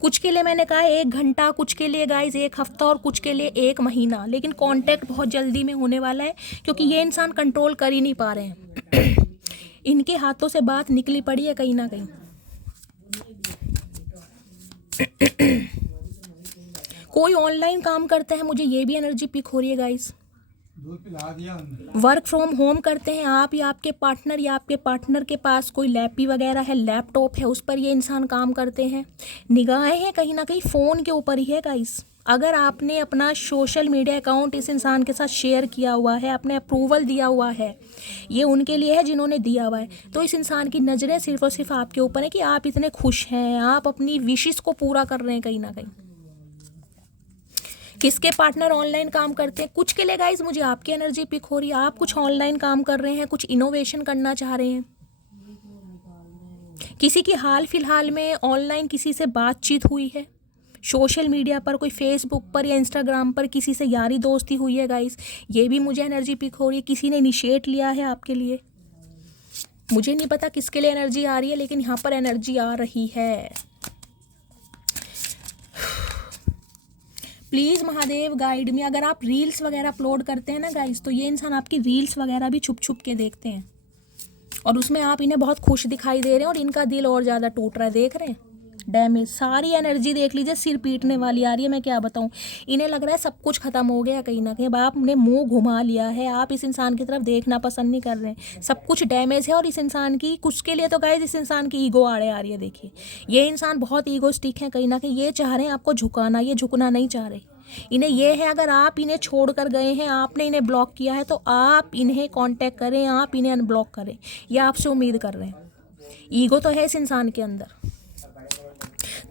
कुछ के लिए मैंने कहा 1 घंटा, कुछ के लिए गाइज 1 हफ्ता, और कुछ के लिए 1 महीना, लेकिन कांटेक्ट बहुत जल्दी में होने वाला है, क्योंकि ये इंसान कंट्रोल कर ही नहीं पा रहे हैं। इनके हाथों से बात निकली पड़ी है कहीं ना कहीं। कोई ऑनलाइन काम करता है, मुझे ये भी एनर्जी पिक हो रही है गाइज। वर्क फ्रॉम होम करते हैं आप या आपके पार्टनर, या आपके पार्टनर के पास कोई लैपी वगैरह है, लैपटॉप है, उस पर ये इंसान काम करते हैं। निगाहें हैं कहीं ना कहीं फ़ोन के ऊपर ही है गाइस। अगर आपने अपना सोशल मीडिया अकाउंट इस इंसान के साथ शेयर किया हुआ है, आपने अप्रूवल दिया हुआ है, ये उनके लिए है जिन्होंने दिया हुआ है, तो इस इंसान की नज़रें सिर्फ और सिर्फ आपके ऊपर है कि आप इतने खुश हैं, आप अपनी विशेस को पूरा कर रहे हैं कहीं ना कहीं। किसके पार्टनर ऑनलाइन काम करते हैं, कुछ के लिए गाइज मुझे आपकी एनर्जी पिक हो रही है, आप कुछ ऑनलाइन काम कर रहे हैं, कुछ इनोवेशन करना चाह रहे हैं। किसी की हाल फिलहाल में ऑनलाइन किसी से बातचीत हुई है, सोशल मीडिया पर, कोई फेसबुक पर या इंस्टाग्राम पर किसी से यारी दोस्ती हुई है गाइस, ये भी मुझे एनर्जी पिक हो रही है। किसी ने इनिशिएट लिया है आपके लिए, मुझे नहीं पता किसके लिए एनर्जी आ रही है, लेकिन यहाँ पर एनर्जी आ रही है। प्लीज़ महादेव गाइड में, अगर आप रील्स वगैरह अपलोड करते हैं ना गाइस, तो ये इंसान आपकी रील्स वगैरह भी छुप छुप के देखते हैं, और उसमें आप इन्हें बहुत खुश दिखाई दे रहे हैं और इनका दिल और ज़्यादा टूट रहा है, देख रहे हैं। डैमेज, सारी एनर्जी देख लीजिए सिर पीटने वाली आ रही है। मैं क्या बताऊं, इन्हें लग रहा है सब कुछ खत्म हो गया कहीं ना कहीं। अब आपने मुंह घुमा लिया है, आप इस इंसान की तरफ देखना पसंद नहीं कर रहे हैं, सब कुछ डैमेज है। और इस इंसान की कुछ के लिए तो गाइस इस इंसान की ईगो आड़े आ रही है। देखिए ये इंसान बहुत ईगोस्टिक है कहीं ना कहीं, ये चाह रहे हैं आपको झुकाना, ये झुकना नहीं चाह रहे। इन्हें ये है अगर आप इन्हें छोड़ कर गए हैं, आपने इन्हें ब्लॉक किया है, तो आप इन्हें कांटेक्ट करें, आप इन्हें अनब्लॉक करें, ये आपसे उम्मीद कर रहे हैं। ईगो तो है इस इंसान के अंदर,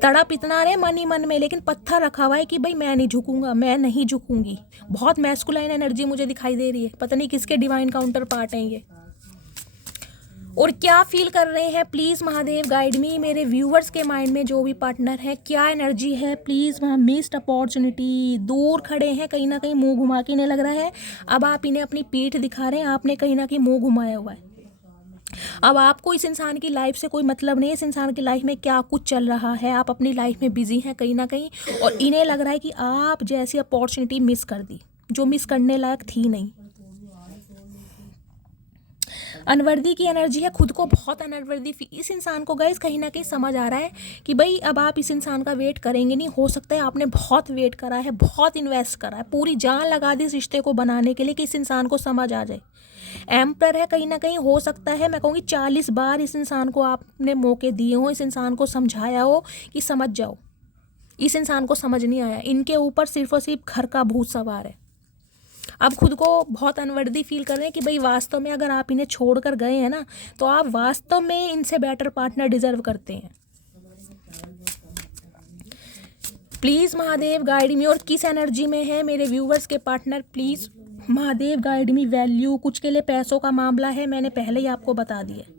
तड़प इतना रहे मन ही मन में, लेकिन पत्थर रखा हुआ है कि भाई मैं नहीं झुकूंगा, मैं नहीं झुकूंगी। बहुत मैस्कुलाइन एनर्जी मुझे दिखाई दे रही है, पता नहीं किसके डिवाइन काउंटर पार्ट हैं ये। और क्या फील कर रहे हैं प्लीज़ महादेव गाइड मी। मेरे व्यूवर्स के माइंड में जो भी पार्टनर है, क्या एनर्जी है प्लीज़। वहाँ मिस्ड अपॉर्चुनिटी, दूर खड़े हैं कहीं ना कहीं, मुंह घुमा के इन्हें लग रहा है अब आप इन्हें अपनी पीठ दिखा रहे हैं, आपने कहीं ना कहीं मुंह घुमाया हुआ है। अब आपको इस इंसान की लाइफ से कोई मतलब नहीं है, इस इंसान की लाइफ में क्या कुछ चल रहा है, आप अपनी लाइफ में बिजी हैं कहीं ना कहीं। और इन्हें लग रहा है कि आप जैसी अपॉर्चुनिटी मिस कर दी जो मिस करने लायक थी नहीं। अनवर्दी की एनर्जी है, खुद को बहुत अनवर्दी। इस इंसान को गाइस कहीं ना कहीं समझ आ रहा है कि भाई अब आप इस इंसान का वेट करेंगे नहीं। हो सकता है आपने बहुत वेट करा है, बहुत इन्वेस्ट करा है, पूरी जान लगा दी इस रिश्ते को बनाने के लिए कि इस इंसान को समझ आ जाए। एम्पर है कहीं ना कहीं, हो सकता है मैं कहूँगी 40 बार इस इंसान को आपने मौके दिए हो, इस इंसान को समझाया हो कि समझ जाओ। इस इंसान को समझ नहीं आया, इनके ऊपर सिर्फ और सिर्फ घर का भूत सवार है। अब खुद को बहुत अनवर्दी फील कर रहे हैं कि भाई वास्तव में अगर आप इन्हें छोड़ कर गए हैं ना, तो आप वास्तव में इनसे बेटर पार्टनर डिजर्व करते हैं। प्लीज़ महादेव गाइड मी। और किस एनर्जी में है मेरे व्यूवर्स के partner, please Mahadev guide me. Value, कुछ के लिए पैसों का मामला है, मैंने पहले ही आपको बता दिया।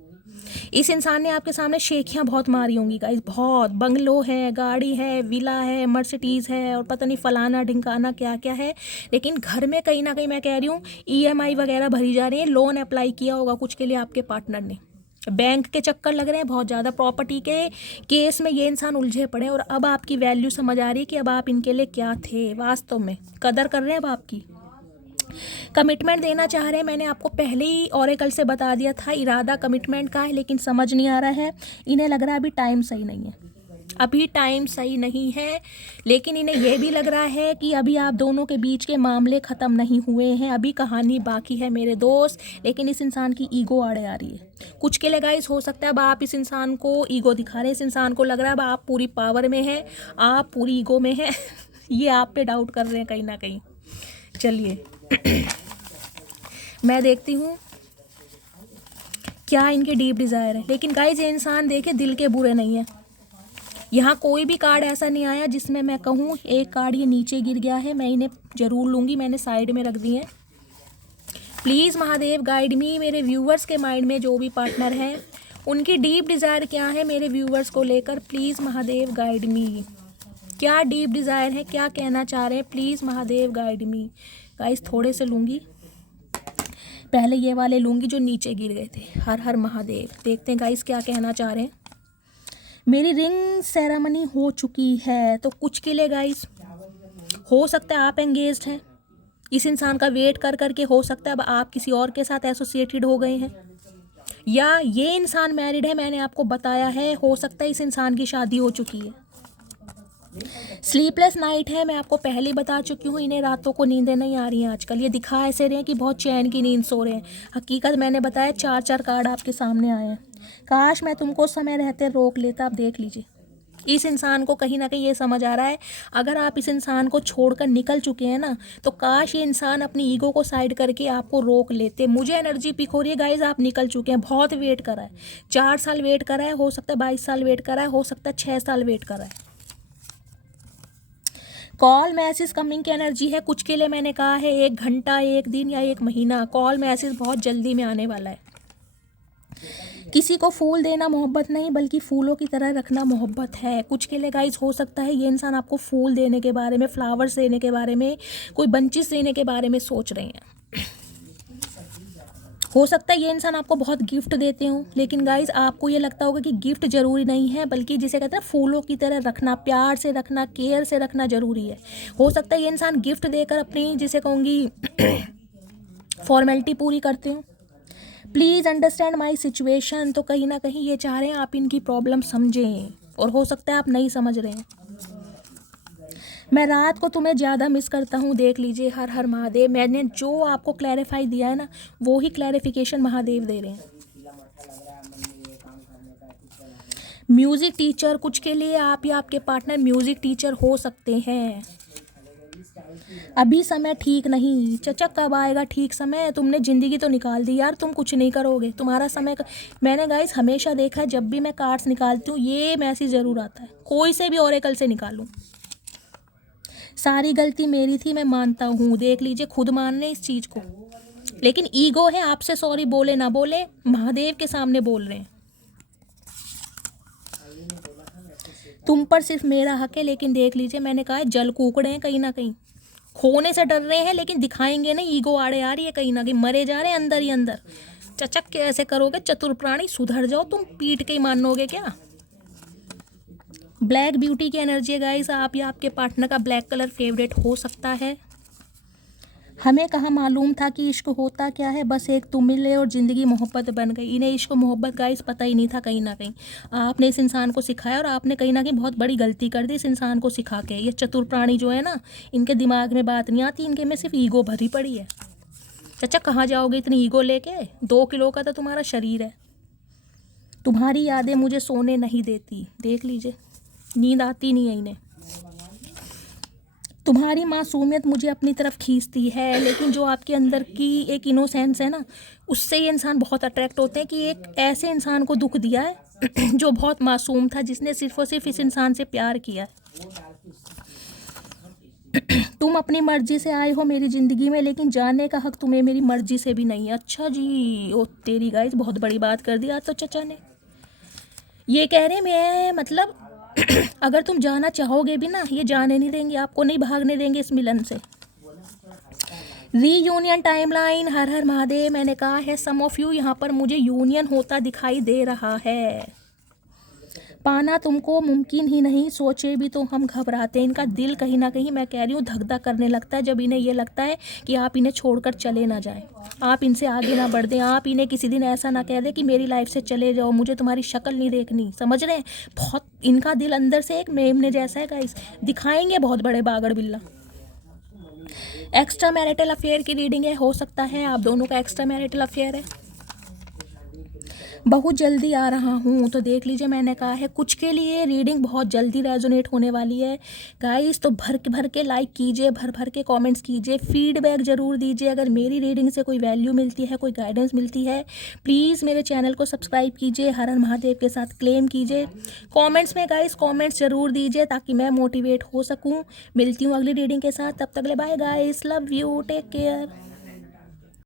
इस इंसान ने आपके सामने शेखियाँ बहुत मारी होंगी गाइस, बहुत। बंगलो है, गाड़ी है, विला है, मर्सिडीज़ है, और पता नहीं फलाना ढिंकाना क्या क्या है। लेकिन घर में कहीं ना कहीं मैं कह रही हूँ ईएमआई वगैरह भरी जा रही है। लोन अप्लाई किया होगा कुछ के लिए आपके पार्टनर ने, बैंक के चक्कर लग रहे हैं बहुत ज़्यादा, प्रॉपर्टी के केस में ये इंसान उलझे पड़े। और अब आपकी वैल्यू समझ आ रही है कि अब आप इनके लिए क्या थे, वास्तव में कदर कर रहे हैं अब आपकी। कमिटमेंट देना चाह रहे हैं, मैंने आपको पहले ही ऑरेकल से बता दिया था इरादा कमिटमेंट का है, लेकिन समझ नहीं आ रहा है। इन्हें लग रहा है अभी टाइम सही नहीं है, अभी टाइम सही नहीं है। लेकिन इन्हें यह भी लग रहा है कि अभी आप दोनों के बीच के मामले ख़त्म नहीं हुए हैं, अभी कहानी बाकी है मेरे दोस्त। लेकिन इस इंसान की ईगो आड़े आ रही है। कुछ के लिए गाइस हो सकता है अब आप इस इंसान को ईगो दिखा रहे हैं, इस इंसान को लग रहा है अब आप पूरी पावर में हैं, आप पूरी ईगो में हैं। ये आप पे डाउट कर रहे हैं कहीं ना कहीं। चलिए मैं देखती हूँ क्या इनके डीप डिज़ायर है। लेकिन गाइस ये इंसान देखे दिल के बुरे नहीं है। यहाँ कोई भी कार्ड ऐसा नहीं आया जिसमें मैं कहूँ, एक कार्ड ये नीचे गिर गया है, मैं इन्हें ज़रूर लूँगी, मैंने साइड में रख दी है। प्लीज़ महादेव गाइड मी। मेरे व्यूवर्स के माइंड में जो भी पार्टनर हैं उनकी डीप डिज़ायर क्या है मेरे व्यूवर्स को लेकर, प्लीज़ महादेव गाइड मी। क्या डीप डिज़ायर है, क्या कहना चाह रहे हैं, please Mahadev guide me. Guys थोड़े से लूँगी, पहले ये वाले लूँगी जो नीचे गिर गए थे। हर हर महादेव। देखते हैं गाइस क्या कहना चाह रहे हैं। मेरी रिंग सेरेमनी हो चुकी है, तो कुछ के लिए गाइस हो सकता है आप एंगेज्ड हैं, इस इंसान का वेट कर करके हो सकता है अब आप किसी और के साथ एसोसिएटेड हो गए हैं, या ये इंसान मैरिड है, मैंने आपको बताया है। हो सकता है इस इंसान की शादी हो चुकी है। स्लीपलेस नाइट है, मैं आपको पहले ही बता चुकी हूँ, इन्हें रातों को नींदें नहीं आ रही हैं आजकल। ये दिखा ऐसे रहे हैं कि बहुत चैन की नींद सो रहे हैं, हकीकत मैंने बताया 4-4 कार्ड आपके सामने आए हैं। काश मैं तुमको समय रहते रोक लेता। आप देख लीजिए इस इंसान को कहीं ना कहीं ये समझ आ रहा है अगर आप इस इंसान को छोड़कर निकल चुके हैं ना, तो काश ये इंसान अपनी ईगो को साइड करके आपको रोक लेते। मुझे एनर्जी पिक हो रही है गाइज, आप निकल चुके हैं, बहुत वेट करा है, 4 साल वेट करा है, हो सकता है 22 साल वेट करा है, हो सकता है 6 साल वेट करा है। कॉल मैसेज कमिंग की एनर्जी है, कुछ के लिए मैंने कहा है 1 घंटा, 1 दिन या 1 महीना। कॉल मैसेज बहुत जल्दी में आने वाला है। किसी को फूल देना मोहब्बत नहीं, बल्कि फूलों की तरह रखना मोहब्बत है। कुछ के लिए गाइस हो सकता है ये इंसान आपको फूल देने के बारे में, फ्लावर्स देने के बारे में, कोई बंचिस देने के बारे में सोच रहे हैं। हो सकता है ये इंसान आपको बहुत गिफ्ट देते हो, लेकिन गाइज आपको ये लगता होगा कि गिफ्ट ज़रूरी नहीं है, बल्कि जिसे कहते हैं फूलों की तरह रखना, प्यार से रखना, केयर से रखना ज़रूरी है। हो सकता है ये इंसान गिफ्ट देकर अपनी, जिसे कहूँगी फॉर्मेलिटी पूरी करते हो। Please understand my situation. तो कहीं ना कहीं ये चाह रहे हैं आप इनकी प्रॉब्लम समझें, और हो सकता है आप नहीं समझ रहे हैं। मैं रात को तुम्हें ज़्यादा मिस करता हूँ, देख लीजिए। हर हर महादेव। मैंने जो आपको क्लैरिफाई दिया है ना, वो ही क्लैरिफिकेशन महादेव दे रहे हैं। म्यूज़िक टीचर, कुछ के लिए आप या आपके पार्टनर म्यूज़िक टीचर हो सकते हैं। अभी समय ठीक नहीं। चचा कब आएगा ठीक समय? तुमने ज़िंदगी तो निकाल दी यार, तुम कुछ नहीं करोगे, तुम्हारा समय मैंने गाइस हमेशा देखा है, जब भी मैं कार्ड्स निकालती हूँ ये मैसेज ज़रूर आता है, कोई से भी ओरेकल से निकालूं। सारी गलती मेरी थी, मैं मानता हूँ। देख लीजिए, खुद मान रहे इस चीज़ को, लेकिन ईगो है, आपसे सॉरी बोले ना बोले महादेव के सामने बोल रहे हैं। तुम पर सिर्फ मेरा हक है, लेकिन देख लीजिए मैंने कहा है जल कुकड़े हैं, कहीं ना कहीं खोने से डर रहे हैं, लेकिन दिखाएंगे नहीं। ईगो आड़े आ रही है, कहीं ना कहीं मरे जा रहे हैं अंदर ही अंदर। चचक के ऐसे करोगे? चतुर प्राणी सुधर जाओ, तुम पीट के ही मानोगे क्या? ब्लैक ब्यूटी की एनर्जी है गाइस, आप या आपके पार्टनर का ब्लैक कलर फेवरेट हो सकता है। हमें कहाँ मालूम था कि इश्क होता क्या है, बस एक तुम मिले और ज़िंदगी मोहब्बत बन गई। इन्हें इश्क मोहब्बत गाइस पता ही नहीं था, कहीं ना कहीं आपने इस इंसान को सिखाया, और आपने कहीं ना कहीं बहुत बड़ी गलती कर दी इस इंसान को सिखा के। ये चतुर प्राणी जो है ना, इनके दिमाग में बात नहीं आती, इनके में सिर्फ ईगो भरी पड़ी है। चाचा कहाँ जाओगे इतनी ईगो लेके? 2 किलो का तो तुम्हारा शरीर है। तुम्हारी यादें मुझे सोने नहीं देती, देख लीजिए, नींद आती नहीं है इन्हें। तुम्हारी मासूमियत मुझे अपनी तरफ खींचती है, लेकिन जो आपके अंदर की एक इनोसेंस है ना, उससे ये इंसान बहुत अट्रैक्ट होते हैं कि एक ऐसे इंसान को दुख दिया है जो बहुत मासूम था, जिसने सिर्फ और सिर्फ इस इंसान से प्यार किया है। तुम अपनी मर्जी से आए हो मेरी ज़िंदगी में, लेकिन जानने का हक तुम्हें मेरी मर्जी से भी नहीं है। अच्छा जी, ओ तेरी गाइस, बहुत बड़ी बात कर दी आज तो चचा ने। ये कह रहे मैं मतलब अगर तुम जाना चाहोगे भी ना, ये जाने नहीं देंगे आपको, नहीं भागने देंगे इस मिलन से। रीयूनियन टाइमलाइन, हर हर महादेव। मैंने कहा है सम ऑफ यू, यहाँ पर मुझे यूनियन होता दिखाई दे रहा है। पाना तुमको मुमकिन ही नहीं, सोचे भी तो हम घबराते हैं। इनका दिल कहीं ना कहीं, मैं कह रही हूँ, धक धक करने लगता है जब इन्हें ये लगता है कि आप इन्हें छोड़कर चले ना जाएं, आप इनसे आगे ना बढ़ दें, आप इन्हें किसी दिन ऐसा ना कह दें कि मेरी लाइफ से चले जाओ, मुझे तुम्हारी शक्ल नहीं देखनी। समझ रहे हैं? बहुत इनका दिल अंदर से एक मेमने जैसा है गाइस, दिखाएंगे बहुत बड़े बागड़ बिल्ला। एक्स्ट्रा मैरिटल अफेयर की रीडिंग है, हो सकता है आप दोनों का एक्स्ट्रा मैरिटल अफेयर है। बहुत जल्दी आ रहा हूँ, तो देख लीजिए मैंने कहा है कुछ के लिए रीडिंग बहुत जल्दी रेजोनेट होने वाली है गाइस। तो भर के लाइक कीजिए, भर के कमेंट्स कीजिए, फीडबैक ज़रूर दीजिए। अगर मेरी रीडिंग से कोई वैल्यू मिलती है, कोई गाइडेंस मिलती है, प्लीज़ मेरे चैनल को सब्सक्राइब कीजिए, हर हर महादेव के साथ क्लेम कीजिए। कॉमेंट्स में गाइस कॉमेंट्स ज़रूर दीजिए ताकि मैं मोटिवेट हो सकूँ। मिलती हूँ अगली रीडिंग के साथ, तब तक ले bye guys, love you, take care.